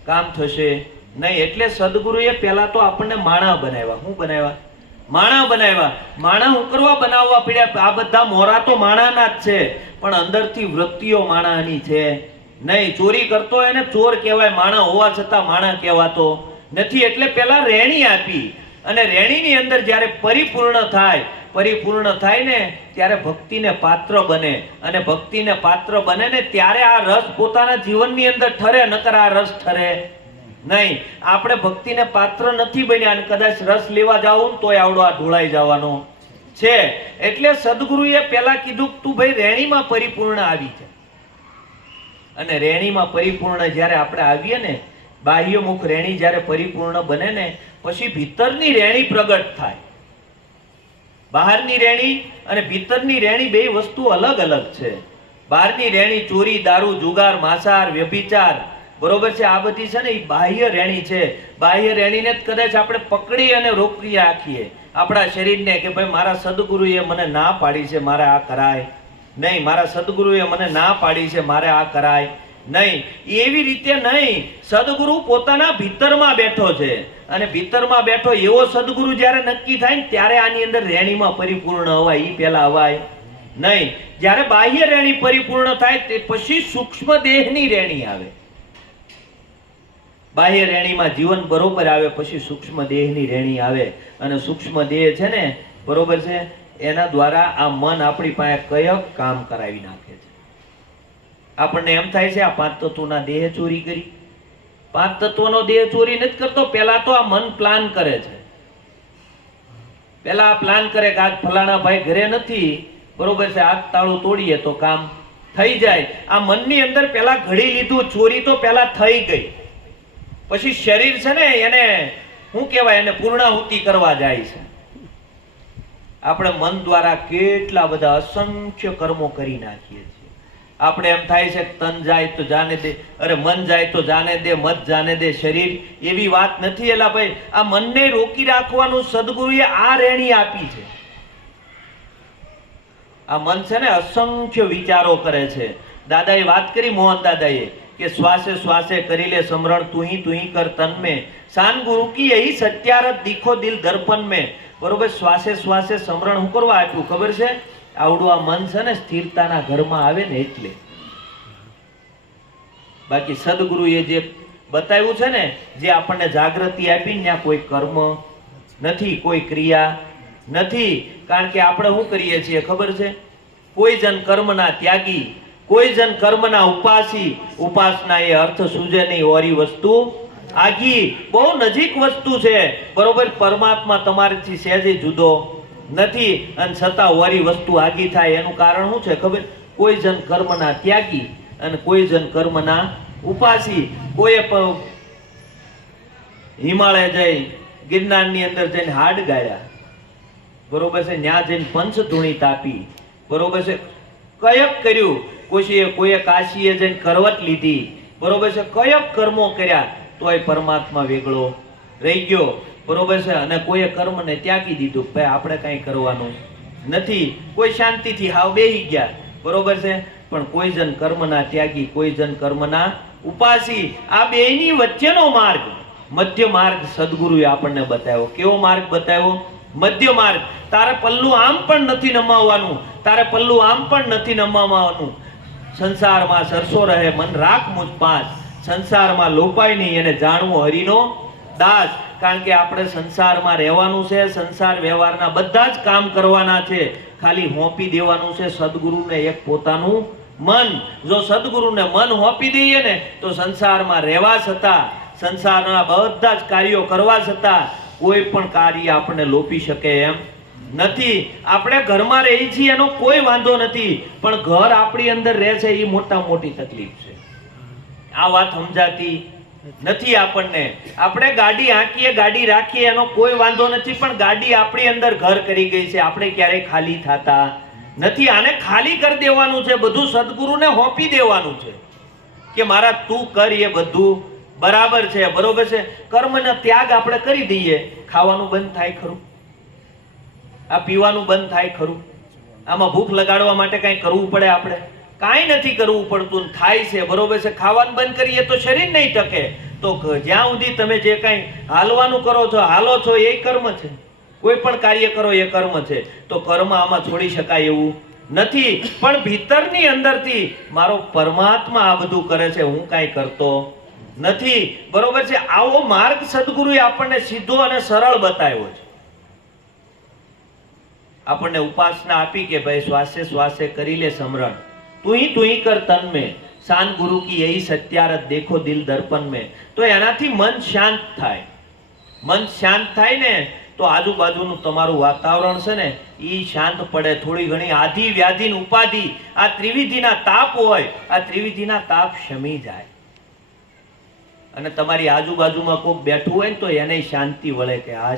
કામ થશે નહીં. એટલે સદગુરુએ પેલા તો આપણને માણા બનાવ્યા. શું બનાવ્યા? માણા બનાવ્યા. માણા હું કરવા બનાવવા પડ્યા? આ બધા મોરા તો માણાના જ છે, પણ અંદરથી વૃત્તિઓ માણાની છે નહીં. ચોરી કરતો એને ચોર કહેવાય, માણા હોવા છતાં માણા કહેવાતો નથી. એટલે પેલા રેણી આપી અને રેણીની અંદર જ્યારે પરિપૂર્ણ થાય ને ત્યારે ભક્તિને પાત્ર બને. અને ભક્તિને પાત્ર બને ને ત્યારે આ રસ પોતાના જીવનની અંદર ઠરે, નકર આ રસ ઠરે નહીં. આપણે ભક્તિને પાત્ર નથી બન્યા અને કદાચ રસ લેવા જાવું તોય આવડો આ ઢોળાઈ જવાનો છે. એટલે સદગુરુએ પેલા કીધું તું ભાઈ રેણીમાં પરિપૂર્ણ આવી છે. અને રેણીમાં પરિપૂર્ણ જ્યારે આપણે આવીએ ને, બાહ્યમુખ રેણી જ્યારે પરિપૂર્ણ બને ને પછી ભીતરની રેણી પ્રગટ થાય. બહારની રેણી અને ભીતરની રેણી બે વસ્તુ અલગ અલગ છે. બહારની રેણી ચોરી, દારૂ, જુગાર, માંસાહાર, વ્યભિચાર, બરોબર છે, આ બધી છે ને એ બાહ્ય રેણી છે. બાહ્ય રેણીને જ કદાચ આપણે પકડી અને રોકી રાખીએ આપણા શરીરને કે ભાઈ મારા સદગુરુએ મને ના પાડી છે મારે આ કરાય નહીં, મારા સદગુરુએ મને ના પાડી છે મારે આ કરાય નહીં. એવી રીતે નહીં. સદગુરુ પોતાના ભીતરમાં બેઠો છે અને ભીતરમાં બેઠો એવો સદગુરુ જ્યારે નક્કી થાય ને ત્યારે આની અંદર રેણીમાં પરિપૂર્ણ અવાય. એ પહેલા અવાય નહીં. જ્યારે બાહ્ય રેણી પરિપૂર્ણ થાય તે પછી સૂક્ષ્મ દેહની રેણી આવે. બાહ્ય રેણીમાં જીવન બરોબર આવે પછી સૂક્ષ્મ દેહની રેણી આવે. અને સૂક્ષ્મ દેહ છે ને, બરોબર છે, એના દ્વારા આ મન આપણી પાસે કયો કામ કરાવી નાખે છે. આપણને એમ થાય છે આ પાંચ તત્વોના દેહ ચોરી કરી. પાંચ તત્વોનો દેહ ચોરી નથી કરતો. પેલા તો આ મન પ્લાન કરે છે. પેલા આ પ્લાન કરે કે આજ ફલાણા ભાઈ ઘરે નથી, બરોબર છે, આજ તાળું તોડીએ તો કામ થઈ જાય. આ મનની અંદર પેલા ઘડી લીધું. ચોરી તો પેલા થઈ ગઈ. પછી શરીર છે ને એને શું કહેવાય, એને પૂર્ણાહુતિ કરવા જાય છે. આપણે મન દ્વારા કેટલા બધા અસંખ્ય કર્મો કરી નાખીએ છીએ. આપણે એમ થાય છે કે તન જાય તો જાને દે, અરે મન જાય તો જાને દે, મત જાને દે શરીર. એવી વાત નથી એલા ભાઈ. આ મનને રોકી રાખવાનું સદગુરુએ આ રેણી આપી છે. આ મન છે ને અસંખ્ય વિચારો કરે છે. દાદાએ વાત કરી, મોહન દાદાએ, કે શ્વાસે શ્વાસે કરી લે સમરણ, તું ही कर तन में, શાન ગુરુ કી यही सत्यारत दिखो दिल दर्पण में. બરોબર, શ્વાસે શ્વાસે સમરણ હું કરવા આપ્યું ખબર છે? આવડું આ મન છે ને સ્થિરતાના ઘરમાં આવે ને એટલે. બાકી સદગુરુએ જે બતાવ્યું છે ને, જે આપણને જાગૃતિ આપી, ત્યાં કોઈ કર્મ નથી, કોઈ ક્રિયા નથી. કારણ કે આપણે શું કરીએ છીએ ખબર છે? કોઈ જન કર્મના ત્યાગી, કોઈ જન કર્મના ઉપાસી. ઉપાસના એ અર્થ સૂજે નહીં, ઓરી વસ્તુ આગી. બહુ નજીક વસ્તુ છે, બરોબર. પરમાત્મા તમારાથી સહેજે જુદો નથી, અને છતાં ઓરી વસ્તુ આગી થાય. એનું કારણ શું છે ખબર? કોઈ જન કર્મના ત્યાગી અને કોઈ જન કર્મના ઉપાસી. કોઈ હિમાલય જઈ, ગિરનારની અંદર જઈને હાડ ગાળ્યા, બરોબર છે, ન્યા જઈને પંચધૂણી તાપી, બરોબર છે, કયક કર્યું. કોઈએ કાશીએ જઈને કરવત લીધી, બરોબર છે, કયક કર્મો કર્યા, તોય પરમાત્મા વેગળો રહી ગયો, બરોબર છે. અને કોઈએ કર્મને ત્યાગી દીધું, ભાઈ આપણે કાંઈ કરવાનું નથી. કોઈ શાંતિથી હાવ બેહી ગયા, બરોબર છે. પણ કોઈ જન કર્મના ત્યાગી, કોઈ જન કર્મના ઉપાસી. આ બેયની વચ્ચેનો માર્ગ, મધ્ય માર્ગ સદગુરુએ આપણને બતાવ્યો. કેવો માર્ગ બતાવ્યો? મધ્ય માર્ગ. તારે પલ્લું આમ પણ નથી નમાવવાનું, તારે પલ્લું આમ પણ નથી નમાવવાનું. સંસારમાં સરસો રહે મન રાખ મુજ પાસ, સંસારમાં લોપાય નહીં એને જાણવો હરિનો દાસ. કારણ કે આપણે સંસારમાં રહેવાનું છે, સંસાર વ્યવહારના બધા જ કામ કરવાના છે, ખાલી હોંપી દેવાનું છે સદગુરુને એક પોતાનું મન. જો સદગુરુને મન હોંપી દઈએ ને, તો સંસારમાં રહેવા છતાં, સંસારના બધા જ કાર્યો કરવા છતાં કોઈ પણ કાર્ય આપણને લોપી શકે એમ નથી. આપણે ઘરમાં રહી છીએ એનો કોઈ વાંધો નથી, પણ ઘર આપણી અંદર રહે છે એ મોટા મોટી તકલીફ છે. આ વાત સમજાતી નથી આપણને. આપણે ગાડી હાંકીએ, ગાડી રાખીએ એનો કોઈ વાંધો નથી, પણ ગાડી આપણી અંદર ઘર કરી ગઈ છે, આપણે ક્યારેય ખાલી થતા નથી. આને ખાલી કરી દેવાનું છે, બધું સદગુરુને હોંપી દેવાનું છે કે મારા તું કર, એ બધું બરાબર છે, બરોબર છે. કર્મનો ત્યાગ આપણે કરી દઈએ, ખાવાનું બંધ થાય ખરું? આ પીવાનું બંધ થાય ખરું? આમાં ભૂખ લગાડવા માટે કાંઈ કરવું પડે? આપણે કાંઈ નથી કરવું પડતું, થાય છે, બરોબર છે. ખાવાનું બંધ કરીએ તો શરીર નહીં ટકે. તો જ્યાં સુધી તમે જે કાંઈ હાલવાનું કરો છો, હાલો છો, એ કર્મ છે. કોઈ પણ કાર્ય કરો એ કર્મ છે. તો કર્મ આમાં છોડી શકાય એવું નથી. પણ ભીતરની અંદરથી મારો પરમાત્મા આ બધું કરે છે, હું કાંઈ કરતો નથી, બરોબર છે. આવો માર્ગ સદગુરુએ આપણને સીધો અને સરળ બતાવ્યો છે. આપણને ઉપાસના આપી કે ભાઈ શ્વાસે શ્વાસે કરી લે સમરણ, તું ही कर तन में, શાન ગુરુ કી यही सत्यारत देखो दिल दर्पण में. તો એનાથી મન શાંત થાય. મન શાંત થાય ને તો આજુબાજુનું તમારું વાતાવરણ છે ને એ શાંત પડે. થોડી ઘણી આધિ વ્યાધિ ઉપાધિ, આ ત્રિવિધિના તાપ હોય, આ ત્રિવિધિના તાપ શમી જાય. અને તમારી આજુબાજુમાં કોઈક બેઠું હોય ને તો એને શાંતિ વળે કે આ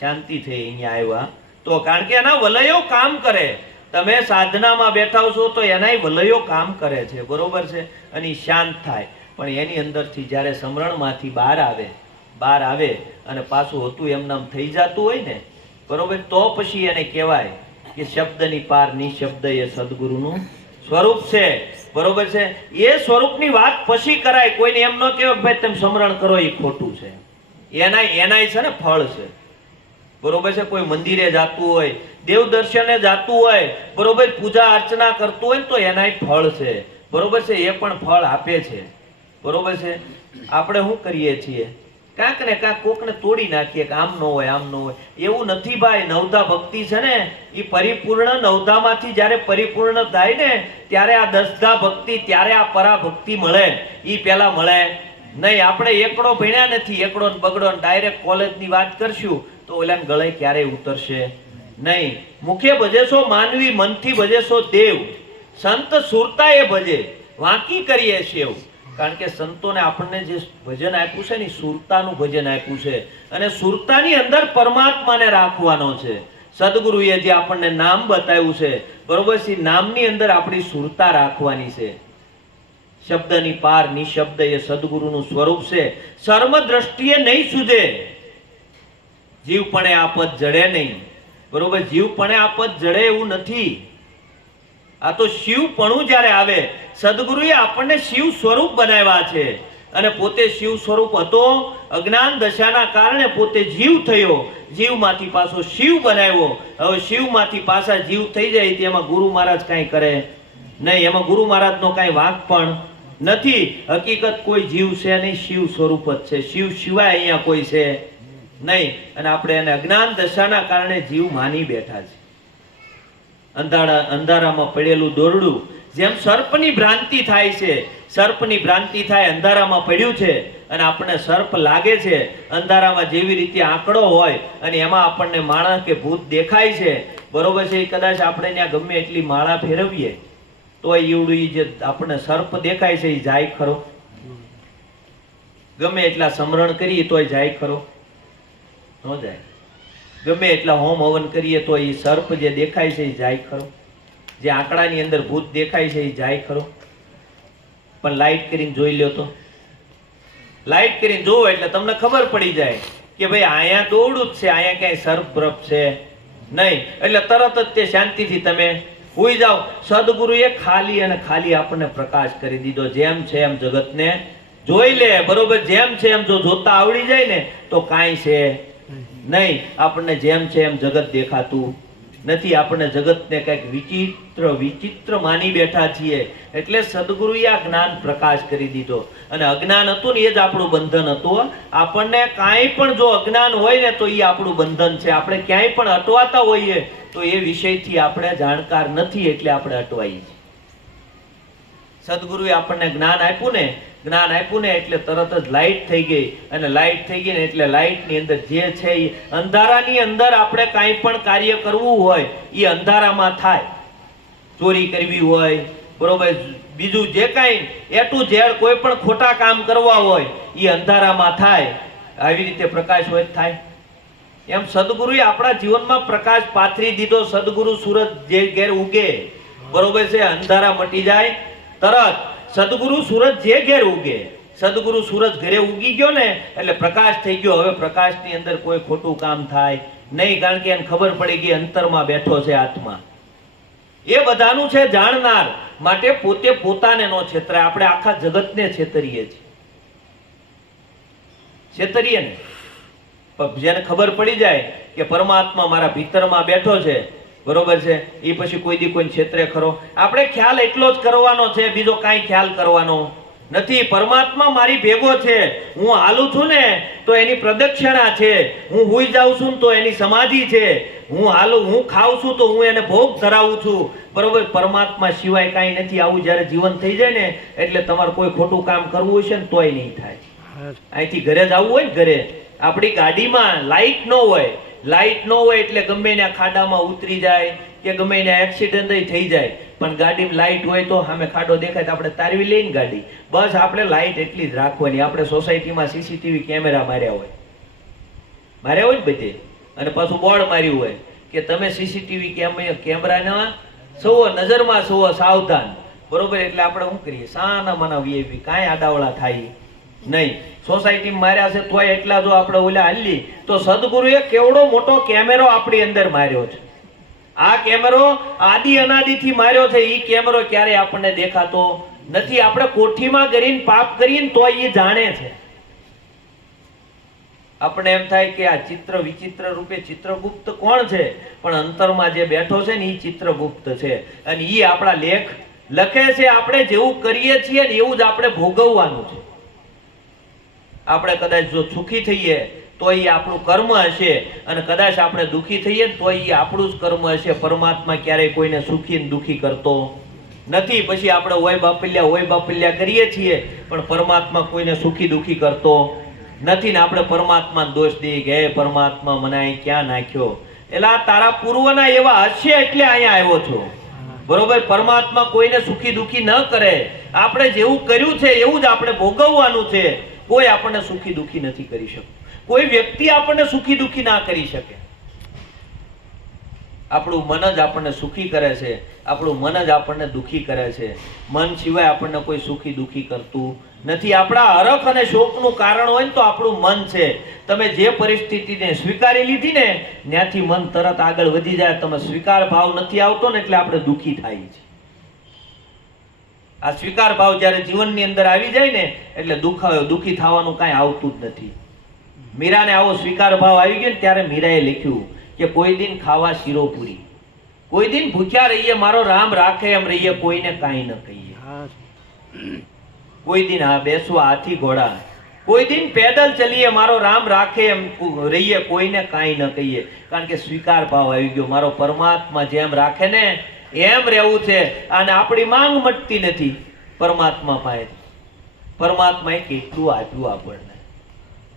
શાંતિ થઈ અહીંયા આવ્યા. તો કારણ કે એના વલયો કામ કરે. તમે સાધનામાં બેઠા છો તો એનાય વલયો કામ કરે છે, બરોબર છે. અને શાંત થાય. પણ એની અંદરથી જ્યારે સમરણમાંથી બહાર આવે અને પાછું હતું એમનામ થઈ જતું હોય ને, બરોબર, તો પછી એને કહેવાય કે શબ્દની પાર નિશબ્દ એ સદગુરુનું સ્વરૂપ છે, બરોબર છે. એ સ્વરૂપની વાત પછી કરાય. કોઈને એમ ન કહેવાય ભાઈ તમે સમરણ કરો એ ખોટું છે. એનાય છે ને ફળ છે, બરોબર છે. કોઈ મંદિરે જાતું હોય, દેવ દર્શને જાતું હોય, બરોબર, પૂજા અર્ચના કરતું હોય તો એનાય ફળ છે, બરોબર છે. એ પણ ફળ આપે છે, બરોબર છે. આપણે શું કરીએ છીએ? કાંક ને કાંક કોકને તોડી નાખીએ કે આમ ન હોય, આમ ન હોય. એવું નથી ભાઈ. નવધા ભક્તિ છે ને એ પરિપૂર્ણ, નવધામાંથી જ્યારે પરિપૂર્ણ થાય ને ત્યારે આ દસધા ભક્તિ, ત્યારે આ પરાભક્તિ મળે. એ પહેલા મળે નહીં. આપણે એકડો ભણ્યા નથી, એકડો ને બગડો ડાયરેક્ટ કોલેજની વાત કરશું તો ઓલાને ગળે ક્યારેય ઉતરશે નહીં. મુખે ભજેશો માનવી, મનથી ભજેશો દેવ, સંત સુરતા એ ભજે, વાંકી કરીએ સેવ. કારણ કે સંતોને આપણને જે ભજન આપ્યું છે ને સુરતાનું ભજન આપ્યું છે, અને સુરતાની અંદર પરમાત્માને રાખવાનો છે. સદગુરુએ જે આપણને નામ બતાવ્યું છે, બરોબર છે, નામની અંદર આપણી સુરતા રાખવાની છે. શબ્દની પાર નિશબ્દ એ સદગુરુનું સ્વરૂપ છે. સર્મ દ્રષ્ટિએ નહીં સૂજે, જીવપણે આપત જડે નહીં. બરોબર, જીવપણે આપત જડે એવું નથી. આ તો શિવપણું જ્યારે આવે, સદગુરુએ આપણને શિવ સ્વરૂપ બનાવ્યા છે. અને પોતે શિવ સ્વરૂપ હતો, અજ્ઞાન દશાના કારણે પોતે જીવ થયો, જીવમાંથી પાછો શિવ બનાવ્યો. હવે શિવમાંથી પાછા જીવ થઈ જાય તેમાં ગુરુ મહારાજ કાંઈ કરે નહીં, એમાં ગુરુ મહારાજનો કાંઈ વાંક પણ નથી. હકીકત કોઈ જીવ છે નહીં, શિવ સ્વરૂપ જ છે. શિવ સિવાય અહીંયા કોઈ છે નહીં. અને આપણે એને અજ્ઞાન દશાના કારણે જીવ માની બેઠા છે. અંધારામાં પડેલું દોરડું, જેમ સર્પની ભ્રાંતિ થાય છે, સર્પની ભ્રાંતિ થાય, અંધારામાં પડ્યું છે અને આપણને સર્પ લાગે છે. અંધારામાં જેવી રીતે આંકડો હોય અને એમાં આપણને માણસ કે ભૂત દેખાય છે, બરોબર છે, કદાચ આપણે ત્યાં ગમે એટલી માળા ફેરવીએ તો ઈવડું જે આપણને સર્પ દેખાય છે એ જાય ખરો? ગમે એટલા સમરણ કરીએ તોય જાય ખરો? ન જાય. ગમે એટલા હોમ હવન કરીએ તો એ સર્પ જે દેખાય છે એ જાય ખરો? જે આંકડાની અંદર ભૂત દેખાય છે એ જાય ખરો? પણ લાઈટ કરીને જોઈ લ્યો તો, લાઈટ કરીને જોવો એટલે તમને ખબર પડી જાય કે ભાઈ અહીંયા દોડું જ છે, અહીંયા ક્યાંય સર્પ બરફ છે નહીં. એટલે તરત જ તે શાંતિથી તમે હોઈ જાઓ. સદગુરુએ ખાલી અને ખાલી આપણને પ્રકાશ કરી દીધો. જેમ છે એમ જગતને જોઈ લે, બરોબર, જેમ છે એમ જો જોતા આવડી જાય ને તો કાંઈ છે નહીં. આપણને જેમ છે એમ જગત દેખાતું નથી. આપણને જગતને કંઈક વિચિત્ર માની બેઠા છીએ. એટલે સદગુરુએ આ જ્ઞાન પ્રકાશ કરી દીધો. અને અજ્ઞાન હતું ને એ જ આપણું બંધન હતું. આપણને કાંઈ પણ જો અજ્ઞાન હોય ને તો એ આપણું બંધન છે. આપણે ક્યાંય પણ અટવાતા હોઈએ તો એ વિષયથી આપણે જાણકાર નથી, એટલે આપણે અટવાઈએ છીએ. સદગુરુએ આપણને જ્ઞાન આપ્યું ને, જ્ઞાન આપ્યું ને એટલે તરત જ લાઈટ થઈ ગઈ. અને લાઈટ થઈ ગઈ ને એટલે લાઈટની અંદર જે છે એ અંધારાની અંદર આપણે કાંઈ પણ કાર્ય કરવું હોય એ અંધારામાં થાય. ચોરી કરવી હોય, બરોબર, બીજું જે કાંઈ એ ટુ ઝેડ કોઈ પણ ખોટા કામ કરવા હોય એ અંધારામાં થાય. આવી રીતે પ્રકાશ હોય થાય. એમ સદગુરુએ આપણા જીવનમાં પ્રકાશ પાથરી દીધો. સદગુરુ સૂરજ જે ઘેર ઉગે, બરોબર છે, અંધારા મટી જાય તરત. સદગુરુ સૂરજ જે ઘેર ઉગે, સદગુરુ સૂરજ ઘરે ઉગી ગયો ને એટલે પ્રકાશ થઈ ગયો. હવે પ્રકાશની અંદર કોઈ ખોટું કામ થાય નહીં, કારણ કે એને ખબર પડી ગઈ અંતરમાં બેઠો છે આત્મા. એ બધાનું છે જાણનાર. માટે પોતે પોતાને નો છેતરાય. આપણે આખા જગતને છેતરીએ છીએ, છેતરીએ ને. પણ જેને ખબર પડી જાય કે પરમાત્મા મારા ભીતરમાં બેઠો છે, બરોબર છે, એ પછી કોઈ દી કોઈ ક્ષેત્રે ખરો? આપણે ખ્યાલ એટલો જ કરવાનો છે, બીજો કાંઈ ખ્યાલ કરવાનો નથી. પરમાત્મા મારી ભેગો છે. હું હાલું છું ને તો એની પ્રદક્ષિણા છે, હું હુઈ જાઉં છું તો એની સમાધિ છે, હું હાલું, હું ખાઉં છું તો હું એને ભોગ ધરાવું છું, બરોબર. પરમાત્મા સિવાય કાંઈ નથી. આવું જ્યારે જીવન થઈ જાય ને એટલે તમારે કોઈ ખોટું કામ કરવું હશે ને તોય નહીં થાય. અહીંથી ઘરે જવું હોય ને, ઘરે આપણી ગાડીમાં લાઈટ ન હોય, લાઈટ ન હોય એટલે ગમે એના ખાડામાં ઉતરી જાય કે ગમે એના એક્સિડન્ટ થઈ જાય. પણ ગાડીમાં લાઈટ હોય તો સામે ખાડો દેખાય તો આપણે તારવી લઈને ગાડી. બસ આપણે લાઈટ એટલી જ રાખવાની. આપણે સોસાયટીમાં સીસીટીવી કેમેરા માર્યા હોય ને બધે, અને પાછું બોર્ડ માર્યું હોય કે તમે સીસીટીવી કેમેરાના સૌ નજરમાં સૌ સાવધાન, બરોબર. એટલે આપણે શું કરીએ? સાના માના વીઆઈપી કાંઈ આડાવડા થાય નહીં. સોસાયટીમાં માર્યા છે તોય એટલા જો આપણે ઓલા હાલી તો સદગુરુએ કેવડો મોટો કેમેરો આપણી અંદર માર્યો છે. આ કેમેરો આદિ અનાદિથી માર્યો છે. એ કેમેરો ક્યારે આપણને દેખાતો નથી. આપણે કોઠીમાં કરીને પાપ કરીને તોય એ જાણે છે. આપણે એમ થાય કે આ ચિત્ર વિચિત્ર રૂપે ચિત્રગુપ્ત કોણ છે? પણ અંતરમાં જે બેઠો છે ને એ ચિત્રગુપ્ત છે. અને એ આપણા લેખ લખે છે. આપણે જેવું કરીએ છીએ ને એવું જ આપણે ભોગવવાનું છે. આપણે કદાચ જો સુખી થઈએ તો એ આપણું કર્મ હશે, અને કદાચ આપણે દુઃખી થઈએ તો એ આપણું જ કર્મ હશે. પરમાત્મા ક્યારેય કોઈને સુખી ને દુઃખી કરતો નથી. પછી આપણે હોય બાપલ્યા કરીએ છીએ, પણ પરમાત્મા કોઈને સુખી દુઃખી કરતો નથી. ને આપણે પરમાત્માને દોષ દઈએ કે હે પરમાત્મા મને અહીં ક્યાં નાખ્યો? એટલે આ તારા પૂર્વના એવા હશે એટલે અહીંયા આવ્યો છો, બરોબર. પરમાત્મા કોઈને સુખી દુઃખી ન કરે. આપણે જેવું કર્યું છે એવું જ આપણે ભોગવવાનું છે. કોઈ આપણને સુખી દુઃખી નથી કરી શકતું. કોઈ વ્યક્તિ આપણને સુખી દુઃખી ના કરી શકે. આપણું મન જ આપણને સુખી કરે છે, આપણું મન જ આપણને દુઃખી કરે છે. મન સિવાય આપણને કોઈ સુખી દુઃખી કરતું નથી. આપણા હરખ અને શોકનું કારણ હોય ને તો આપણું મન છે. તમે જે પરિસ્થિતિને સ્વીકારી લીધી ને ત્યાંથી મન તરત આગળ વધી જાય. તમે સ્વીકાર ભાવ નથી આવતો ને એટલે આપણે દુઃખી થાય છે. આ સ્વીકાર ભાવ જ્યારે જીવનની અંદર આવી જાય ને એટલે દુઃખી થવાનું કાંઈ આવતું જ નથી. મીરાને આવો સ્વીકાર ભાવ આવી ગયો ને ત્યારે મીરાએ લખ્યું કે કોઈ દિન ખાવા શીરો પૂરી, કોઈ દિન ભૂખ્યા રહીએ, મારો રામ રાખે એમ રહીએ, કોઈને કાંઈ ન કહીએ. કોઈ દિન બેસવા હાથી ઘોડા, કોઈ દિન પેદલ ચલીએ, મારો રામ રાખે એમ રહીએ, કોઈને કાંઈ ન કહીએ. કારણ કે સ્વીકાર ભાવ આવી ગયો. મારો પરમાત્મા જેમ રાખે ને એમ રહેવું છે. અને આપણી માંગ મટતી નથી પરમાત્મા પાસે. પરમાત્માએ કેટલું આપ્યું આપણને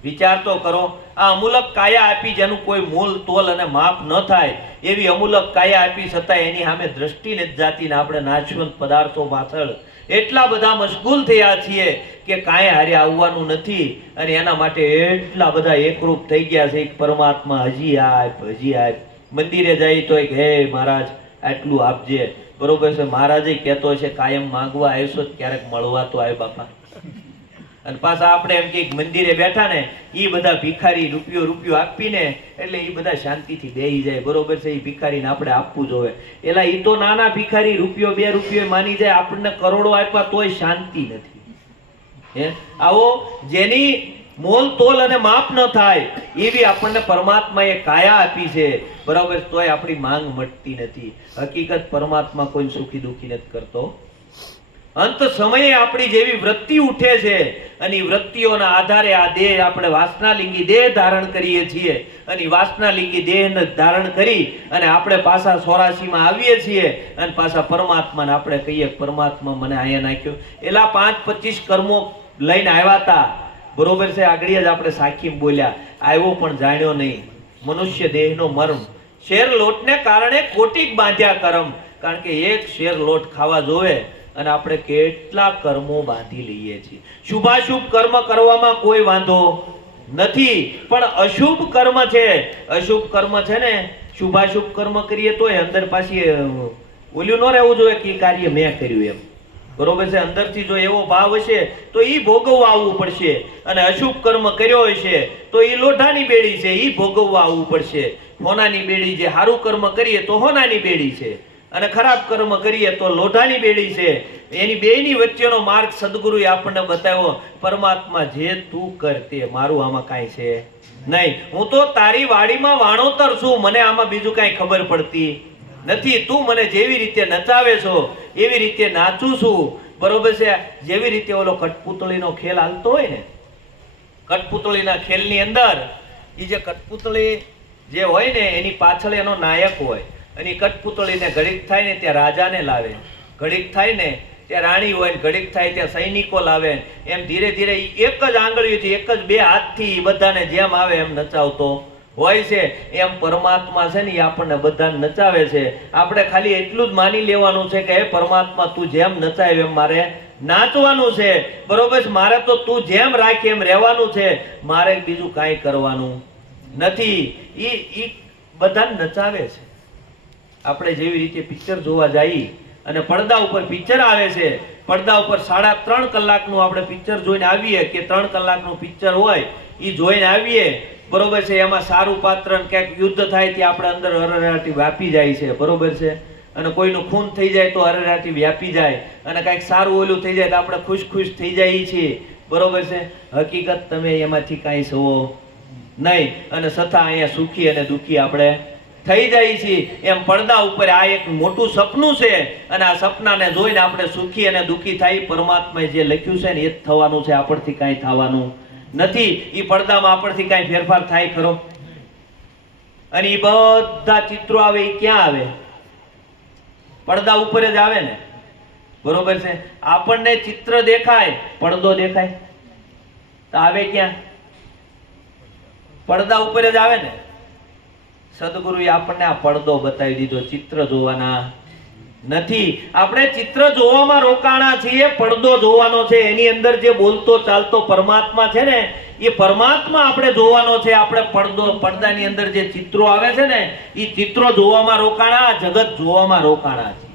વિચાર તો કરો. આ અમૂલક કાયા આપી જેનું કોઈ મોલ તોલ અને માપ ન થાય એવી અમૂલક કાયા આપી છતાં એની સામે દ્રષ્ટિ નથી જાતી ને આપણે નાશવંત પદાર્થો પાછળ એટલા બધા મશગુલ થયા છીએ કે કાંઈ હારે આવવાનું નથી. અને એના માટે એટલા બધા એકરૂપ થઈ ગયા છે કે પરમાત્મા હજી આપ, હજી આપ. મંદિરે જાય તો હે મહારાજ આટલું આપજે, બરોબર છે. મહારાજે કહેતો છે કાયમ માંગવા આવશો ક્યારેક મળવા તો આવે બાપા. અને પાછા આપણે એમ કે મંદિરે બેઠા ને એ બધા ભિખારી રૂપિયો આપીને એટલે એ બધા શાંતિથી બેહી જાય, બરોબર છે. એ ભિખારીને આપણે આપવું જોઈએ. એલા એ તો નાના ભિખારી રૂપિયો 2 રૂપિયો માની જાય, આપણને કરોડો આપ્યા તોય શાંતિ નથી. આવો જેની મોલ તોલ અને માપ ન થાય એવી આપણને પરમાત્માએ કાયા આપી છે, બરાબર, તોય આપણી માંગ મટતી નથી. હકીકત પરમાત્મા કોઈ સુખી દુઃખી નથી કરતો. અંત સમયે આપણી જેવી વૃત્તિ ઉઠે છે અને એ વૃત્તિઓના આધારે આ દેહ આપણે વાસનાલિંગી દેહ ધારણ કરીએ છીએ. અને વાસનાલિંગી દેહને ધારણ કરી અને આપણે પાછા 84માં આવીએ છીએ અને પાછા પરમાત્માને આપણે કહીએ પરમાત્મા મને અહીંયા નાખ્યો. એલા 5-25 કર્મો લઈને આવ્યા હતા, બરોબર છે. આગળ જ આપણે સાખી બોલ્યા, આવ્યો પણ જાણ્યો નહીં. મનુષ્ય દેહનો મર્મ, શેર લોટને કારણે કોટીક બાંધ્યા કરમ. કારણ કે એક શેર લોટ ખાવા જોવે અને આપણે કેટલા કર્મો બાંધી લઈએ છીએ. શુભાશુભ કર્મ કરવામાં કોઈ વાંધો નથી, પણ અશુભ કર્મ છે. અશુભ કર્મ છે ને, શુભાશુભ કર્મ કરીએ તોય અંદર પાછી ઓલું ન રહેવું જોઈએ કે કાર્ય મેં કર્યું એમ, બરોબર છે. અંદરથી જો એવો ભાવ હશે તો એ ભોગવવા આવવું પડશે. અને અશુભ કર્મ કર્યો હશે તો એ લોઢાની બેડી છે, એ ભોગવવા આવવું પડશે. હોનાની બેડી, જે સારું કર્મ કરીએ તો હોનાની બેડી છે અને ખરાબ કર્મ કરીએ તો લોઢાની બેડી છે. એની બેયની વચ્ચેનો માર્ગ સદગુરુએ આપણને બતાવ્યો. પરમાત્મા જે તું કર તે, મારું આમાં કાંઈ છે નહીં. હું તો તારી વાડીમાં વાણોતર છું, મને આમાં બીજું કાંઈ ખબર પડતી નથી. તું મને જેવી રીતે નચાવે છો એવી રીતે નાચું છું, બરોબર છે. જેવી રીતે ઓલો કઠપૂતળીનો ખેલ હાલતો હોય ને, કઠપૂતળીના ખેલની અંદર એ જે કઠપૂતળી જે હોય ને એની પાછળ એનો નાયક હોય. અને કઠપૂતળીને ઘડીક થાય ને ત્યાં રાજાને લાવે, ઘડીક થાય ને ત્યાં રાણી હોય, ઘડીક થાય ત્યાં સૈનિકો લાવે. એમ ધીરે ધીરે એક જ આંગળીઓથી, એક જ 2 હાથથી બધાને જેમ આવે એમ નચાવતો હોય છે. એમ પરમાત્મા છે ને એ આપણને બધાને નચાવે છે. આપણે ખાલી એટલું જ માની લેવાનું છે કે હે પરમાત્મા તું જેમ નચાવે એમ મારે નાચવાનું છે, બરોબર. મારે તો તું જેમ રાખે એમ રહેવાનું છે, મારે બીજું કાંઈ કરવાનું નથી. એ બધાને નચાવે છે. આપણે જેવી રીતે પિક્ચર જોવા જઈએ અને પડદા ઉપર પિક્ચર આવે છે, પડદા ઉપર 3.5 કલાકનું આપણે પિક્ચર જોઈને આવીએ કે 3 કલાકનું પિક્ચર હોય એ જોઈને આવીએ, બરોબર છે. એમાં સારું પાત્ર ક્યાંક યુદ્ધ થાય ત્યાં આપણે અંદર હરહરાટી વ્યાપી જાય છે, બરોબર છે. અને કોઈનું ખૂન થઈ જાય તો હરહરાટી વ્યાપી જાય અને કાંઈક સારું ઓલું થઈ જાય તો આપણે ખુશ થઈ જઈએ છીએ, બરોબર છે. હકીકત તમે એમાંથી કાંઈ છો નહીં અને છતાં અહીંયા સુખી અને દુઃખી આપણે થઈ જાય છે. એમ પડદા ઉપર આ એક મોટું સપનું છે અને આ સપનાને જોઈને આપણે સુખી અને દુઃખી થાય. પરમાત્માએ જે લખ્યું છે ને એ જ થવાનું છે, આપણથી કાંઈ થવાનું નથી. એ પડદામાં આપણથી કાંઈ ફેરફાર થાય ખરો? અને એ બધા ચિત્રો આવે એ ક્યાં આવે? પડદા ઉપર જ આવે ને, બરોબર છે. આપણને ચિત્ર દેખાય, પડદો દેખાય તો આવે ક્યાં? પડદા ઉપર જ આવે ને. સદગુરુએ આપણને આ પડદો બતાવી દીધો, ચિત્ર જોવાના નથી. આપણે ચિત્ર જોવામાં રોકાણા છીએ, પડદો જોવાનો છે. એની અંદર જે બોલતો ચાલતો પરમાત્મા છે ને એ પરમાત્મા આપણે જોવાનો છે. આપણે પડદાની અંદર જે ચિત્રો આવે છે ને એ ચિત્રો જોવામાં રોકાણા, જગત જોવામાં રોકાણા છે.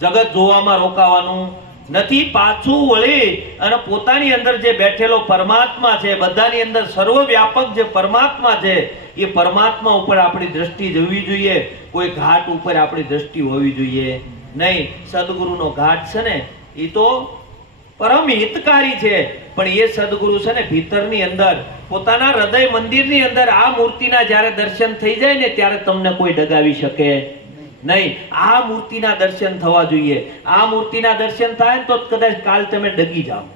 જગત જોવામાં રોકાવાનું નથી. પાછું વળી અને પોતાની અંદર જે બેઠેલો પરમાત્મા છે, બધાની અંદર સર્વવ્યાપક જે પરમાત્મા છે, એ પરમાત્મા ઉપર આપણી દ્રષ્ટિ જવી જોઈએ. કોઈ ઘાટ ઉપર આપણી દ્રષ્ટિ હોવી જોઈએ નહીં. સદગુરુનો ઘાટ છે ને એ તો પરમ હિતકારી છે, પણ એ સદગુરુ છે ને ભીતરની અંદર પોતાના હૃદય મંદિરની અંદર આ મૂર્તિના જ્યારે દર્શન થઈ જાય ને ત્યારે તમને કોઈ ડગાવી શકે નહીં. આ મૂર્તિના દર્શન થવા જોઈએ. આ મૂર્તિના દર્શન થાય ને તો કદાચ કાલ તમે ડગી જાઓ.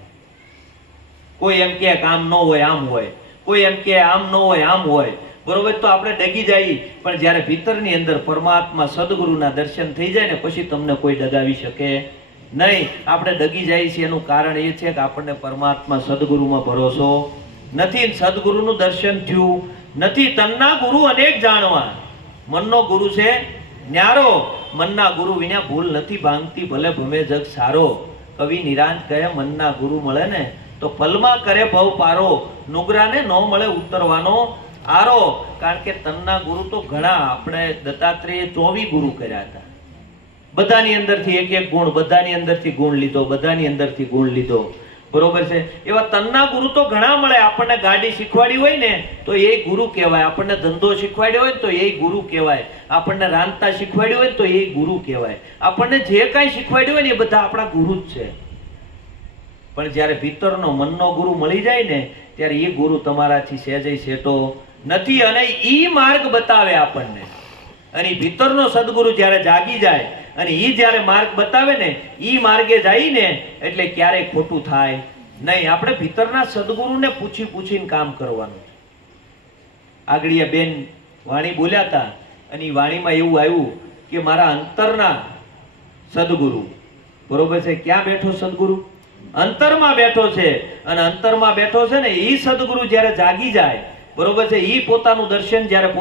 કોઈ એમ કે આમ ન હોય આમ હોય, કોઈ એમ કે આમ ન હોય આમ હોય, બરોબર, તો આપણે ડગી જઈએ. પણ જ્યારે ભીતરની અંદર પરમાત્મા સદગુરુના દર્શન થઈ જાય ને પછી તમને કોઈ ડગાવી શકે નહીં. આપણે ડગી જાય છે એનું કારણ એ છે કે આપણને પરમાત્મા સદગુરુમાં ભરોસો નથી. સદગુરુનું દર્શન થયું નથી. તનના ગુરુ અનેક જાણવા, મનનો ગુરુ છે ન્યારો, મનના ગુરુ વિના ભૂલ નથી ભાંગતી, ભલે ભમે જગ સારો. કવિ નિરાંત કહે મનના ગુરુ મળે ને તો પલમાં કરે ભવ પારો, નુગરાને ન મળે ઉતરવાનો આરો. કારણ કે તનના ગુરુ તો ઘણા, આપણે દત્તાત્રેય 24 ગુરુ કર્યા હતા. બધાની અંદરથી એક એક ગુણ, બધાની અંદરથી ગુણ લીધો, બધાની અંદરથી ગુણ લીધો, બરોબર છે. એવા તનના ગુરુ તો ઘણા મળે. આપણને ગાડી શીખવાડી હોય ને તો એ ગુરુ કહેવાય. આપણને ધંધો શીખવાડ્યો હોય ને તો એ ગુરુ કહેવાય. આપણને રાંધતા શીખવાડ્યું હોય ને તો એ ગુરુ કહેવાય. આપણને જે કાંઈ શીખવાડ્યું હોય ને એ બધા આપણા ગુરુ જ છે. પણ જ્યારે ભીતરનો મનનો ગુરુ મળી જાય ને ત્યારે એ ગુરુ તમારાથી સહેજય સેટો નથી. અને ઈ માર્ગ બતાવે આપણને. અને ભીતરનો સદગુરુ જ્યારે જાગી જાય અને ઈ જ્યારે માર્ગ બતાવે ને ઈ માર્ગે જઈને એટલે ક્યારેય ખોટું થાય નહીં. આપણે ભીતરના સદગુરુને પૂછી પૂછીને કામ કરવાનું. આગળ બેન વાણી બોલ્યા હતા અને એ વાણીમાં એવું આવ્યું કે મારા અંતરના સદગુરુ, બરોબર છે, ક્યાં બેઠો સદગુરુ? અંતરમાં બેઠો છે. અને અંતરમાં બેઠો છે ને ઈ સદગુરુ જ્યારે જાગી જાય, બરોબર છે, ઈ પોતાનું દર્શન જ્યારે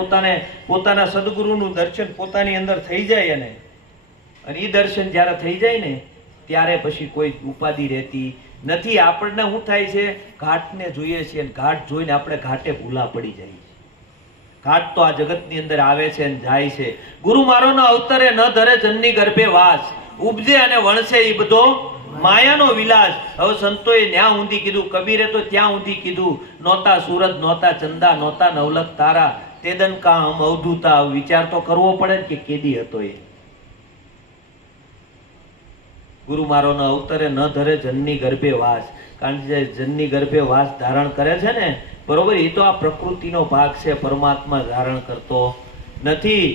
પોતાના સદગુરુનું દર્શન પોતાની અંદર થઈ જાય અને ઈ દર્શન જ્યારે થઈ જાય ને ત્યારે પછી કોઈ ઉપાધિ રહેતી નથી. આપણને શું થાય છે, ઘાટને જોઈએ છીએ, ઘાટ જોઈને આપણે ઘાટે ભૂલા પડી જાય છે. ઘાટ તો આ જગતની અંદર આવે છે અને જાય છે. ગુરુ મારો ન અવતરે ન ધરે જનની ગર્ભે વાસ, ઉપજે અને વણસે એ બધો માયાનો વિલાસ. હવે સંતોએ ન્યા ઊંધી કીધું, કબીરે તો ત્યાં ઊંધી કીધું, નોતા સૂરજ નોતા ચંદા નોતા નવલખ તારા, તેદન કા હમ અવધૂતા. વિચાર તો કરવો પડે કે કેદી હતો એ. ગુરુ મારો ન અવતરે ન ધરે જનની ગર્ભે વાસ. કારણ કે જનની ગર્ભે વાસ ધારણ કરે છે ને, બરોબર, એ તો આ પ્રકૃતિનો ભાગ છે, પરમાત્મા ધારણ કરતો નથી.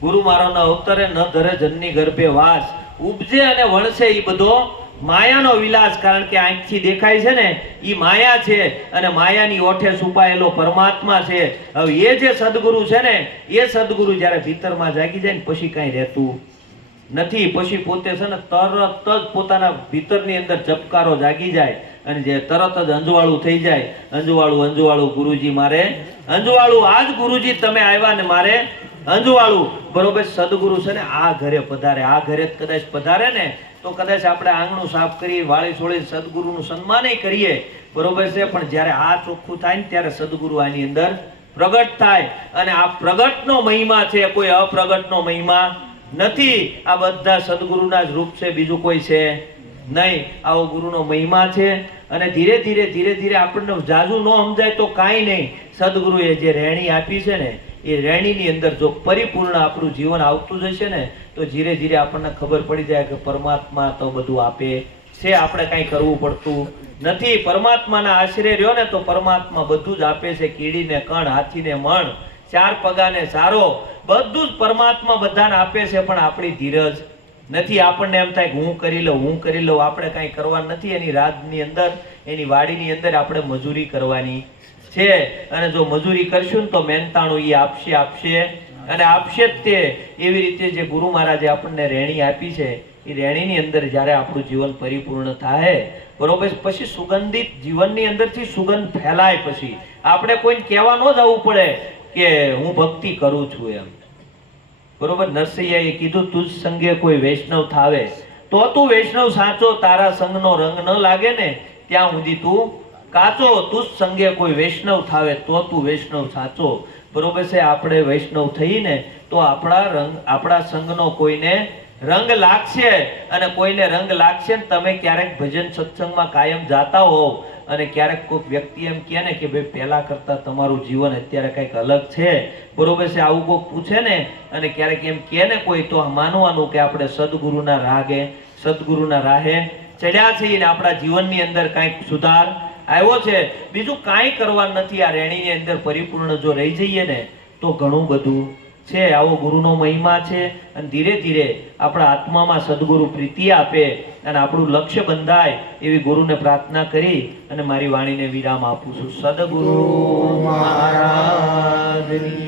ગુરુ મારો ન અવતરે ન ધરે જનની ગર્ભે વાસ, ઉપજે અને વણસે એ બધો માયાનો વિલાસ. કારણ કે આંખથી દેખાય છે ને એ માયા છે અને માયાની ઓઠે છુપાયેલો પરમાત્મા છે. હવે એ જે સદગુરુ છે ને એ સદગુરુ જ્યારે ભીતરમાં જાગી જાય ને પછી કાંઈ રહેતું નથી. પછી પોતે છે ને તરત જ પોતાના ભીતરની અંદર ચપકારો જાગી જાય અને જે તરત જ અંજવાળું થઈ જાય. અંજવાળું અંજવાળું ગુરુજી મારે અંજવાળું, આજ ગુરુજી તમે આવ્યા ને મારે અંજવાળું. બરોબર, સદગુરુ છે ને આ ઘરે પધારે, આ ઘરે કદાચ પધારે ને તો કદાચ આપણે આંગણું સાફ કરી વાળી છોડી સદગુરુનું સન્માન કરીએ, બરોબર છે. પણ જ્યારે આ ચોખ્ખું થાય ને ત્યારે સદગુરુ આની અંદર પ્રગટ થાય. અને આ પ્રગટનો મહિમા છે, કોઈ અપ્રગટનો મહિમા નથી. આ બધા સદગુરુના જ રૂપ છે, બીજું કોઈ છે નહીં. આવો ગુરુનો મહિમા છે. અને ધીરે ધીરે આપણને જાજુ ન સમજાય તો કાંઈ નહીં. સદગુરુએ જે રેણી આપી છે ને એ રેણીની અંદર જો પરિપૂર્ણ આપણું જીવન આવતું જશે ને તો ધીરે ધીરે આપણને ખબર પડી જાય કે પરમાત્મા તો બધું આપે છે, આપણે કાંઈ કરવું પડતું નથી. પરમાત્માના આશરે રહ્યો ને તો પરમાત્મા બધું જ આપે છે. કીડીને કણ, હાથીને મણ, ચાર પગાને સારો, બધું જ પરમાત્મા બધાને આપે છે. પણ આપણી ધીરજ નથી. આપણને એમ થાય કે હું કરી લઉં. આપણે કાંઈ કરવાનું નથી. એની રાજની અંદર, એની વાડીની અંદર આપણે મજૂરી કરવાની છે. અને જો મજૂરી કરશું ને તો મહેનતાણું એ આપશે અને આપશે જ તે. એવી રીતે જે ગુરુ મહારાજે આપણને રેણી આપી છે એ રેણીની અંદર જ્યારે આપણું જીવન પરિપૂર્ણ થાય, બરોબર, પછી સુગંધિત જીવનની અંદરથી સુગંધ ફેલાય. પછી આપણે કોઈને કહેવા ન જવું પડે કે હું ભક્તિ કરું છું એમ, બરોબર. નરસૈયાએ કીધું તુજ સંગે કોઈ વૈષ્ણવ થાવે તો તું વૈષ્ણવ સાચો, તારા સંગનો રંગ ન લાગે ને ત્યાં સુધી તું કાચો તુજ સંગે કોઈ વૈષ્ણવ થાવે તો તું વૈષ્ણવ સાચો. બરોબર છે, આપણે વૈષ્ણવ થઈને તો આપણા સંગનો કોઈને રંગ લાગશે, અને કોઈને રંગ લાગશે ને તમે ક્યારેક ભજન સત્સંગમાં કાયમ જાતા હોવ અને ક્યારેક કોઈક વ્યક્તિ એમ કહે ને કે ભાઈ પહેલા કરતા તમારું જીવન અત્યારે કંઈક અલગ છે, બરોબર છે, આવું કોઈક પૂછે ને અને ક્યારેક એમ કહે ને કોઈ, તો માનવાનું કે આપણે સદગુરુના રાહે ચડ્યા છીએ ને આપણા જીવનની અંદર કંઈક સુધાર આવ્યો છે. બીજું કાંઈ કરવાનું નથી. આ રેણીની અંદર પરિપૂર્ણ જો રહી જઈએ ને તો ઘણું બધું છે. આવો ગુરુનો મહિમા છે, અને ધીરે ધીરે આપણા આત્મામાં સદગુરુ પ્રીતિ આપે અને આપણું લક્ષ્ય બંધાય એવી ગુરુને પ્રાર્થના કરી અને મારી વાણીને વિરામ આપું છું. સદગુરુ મહારાજની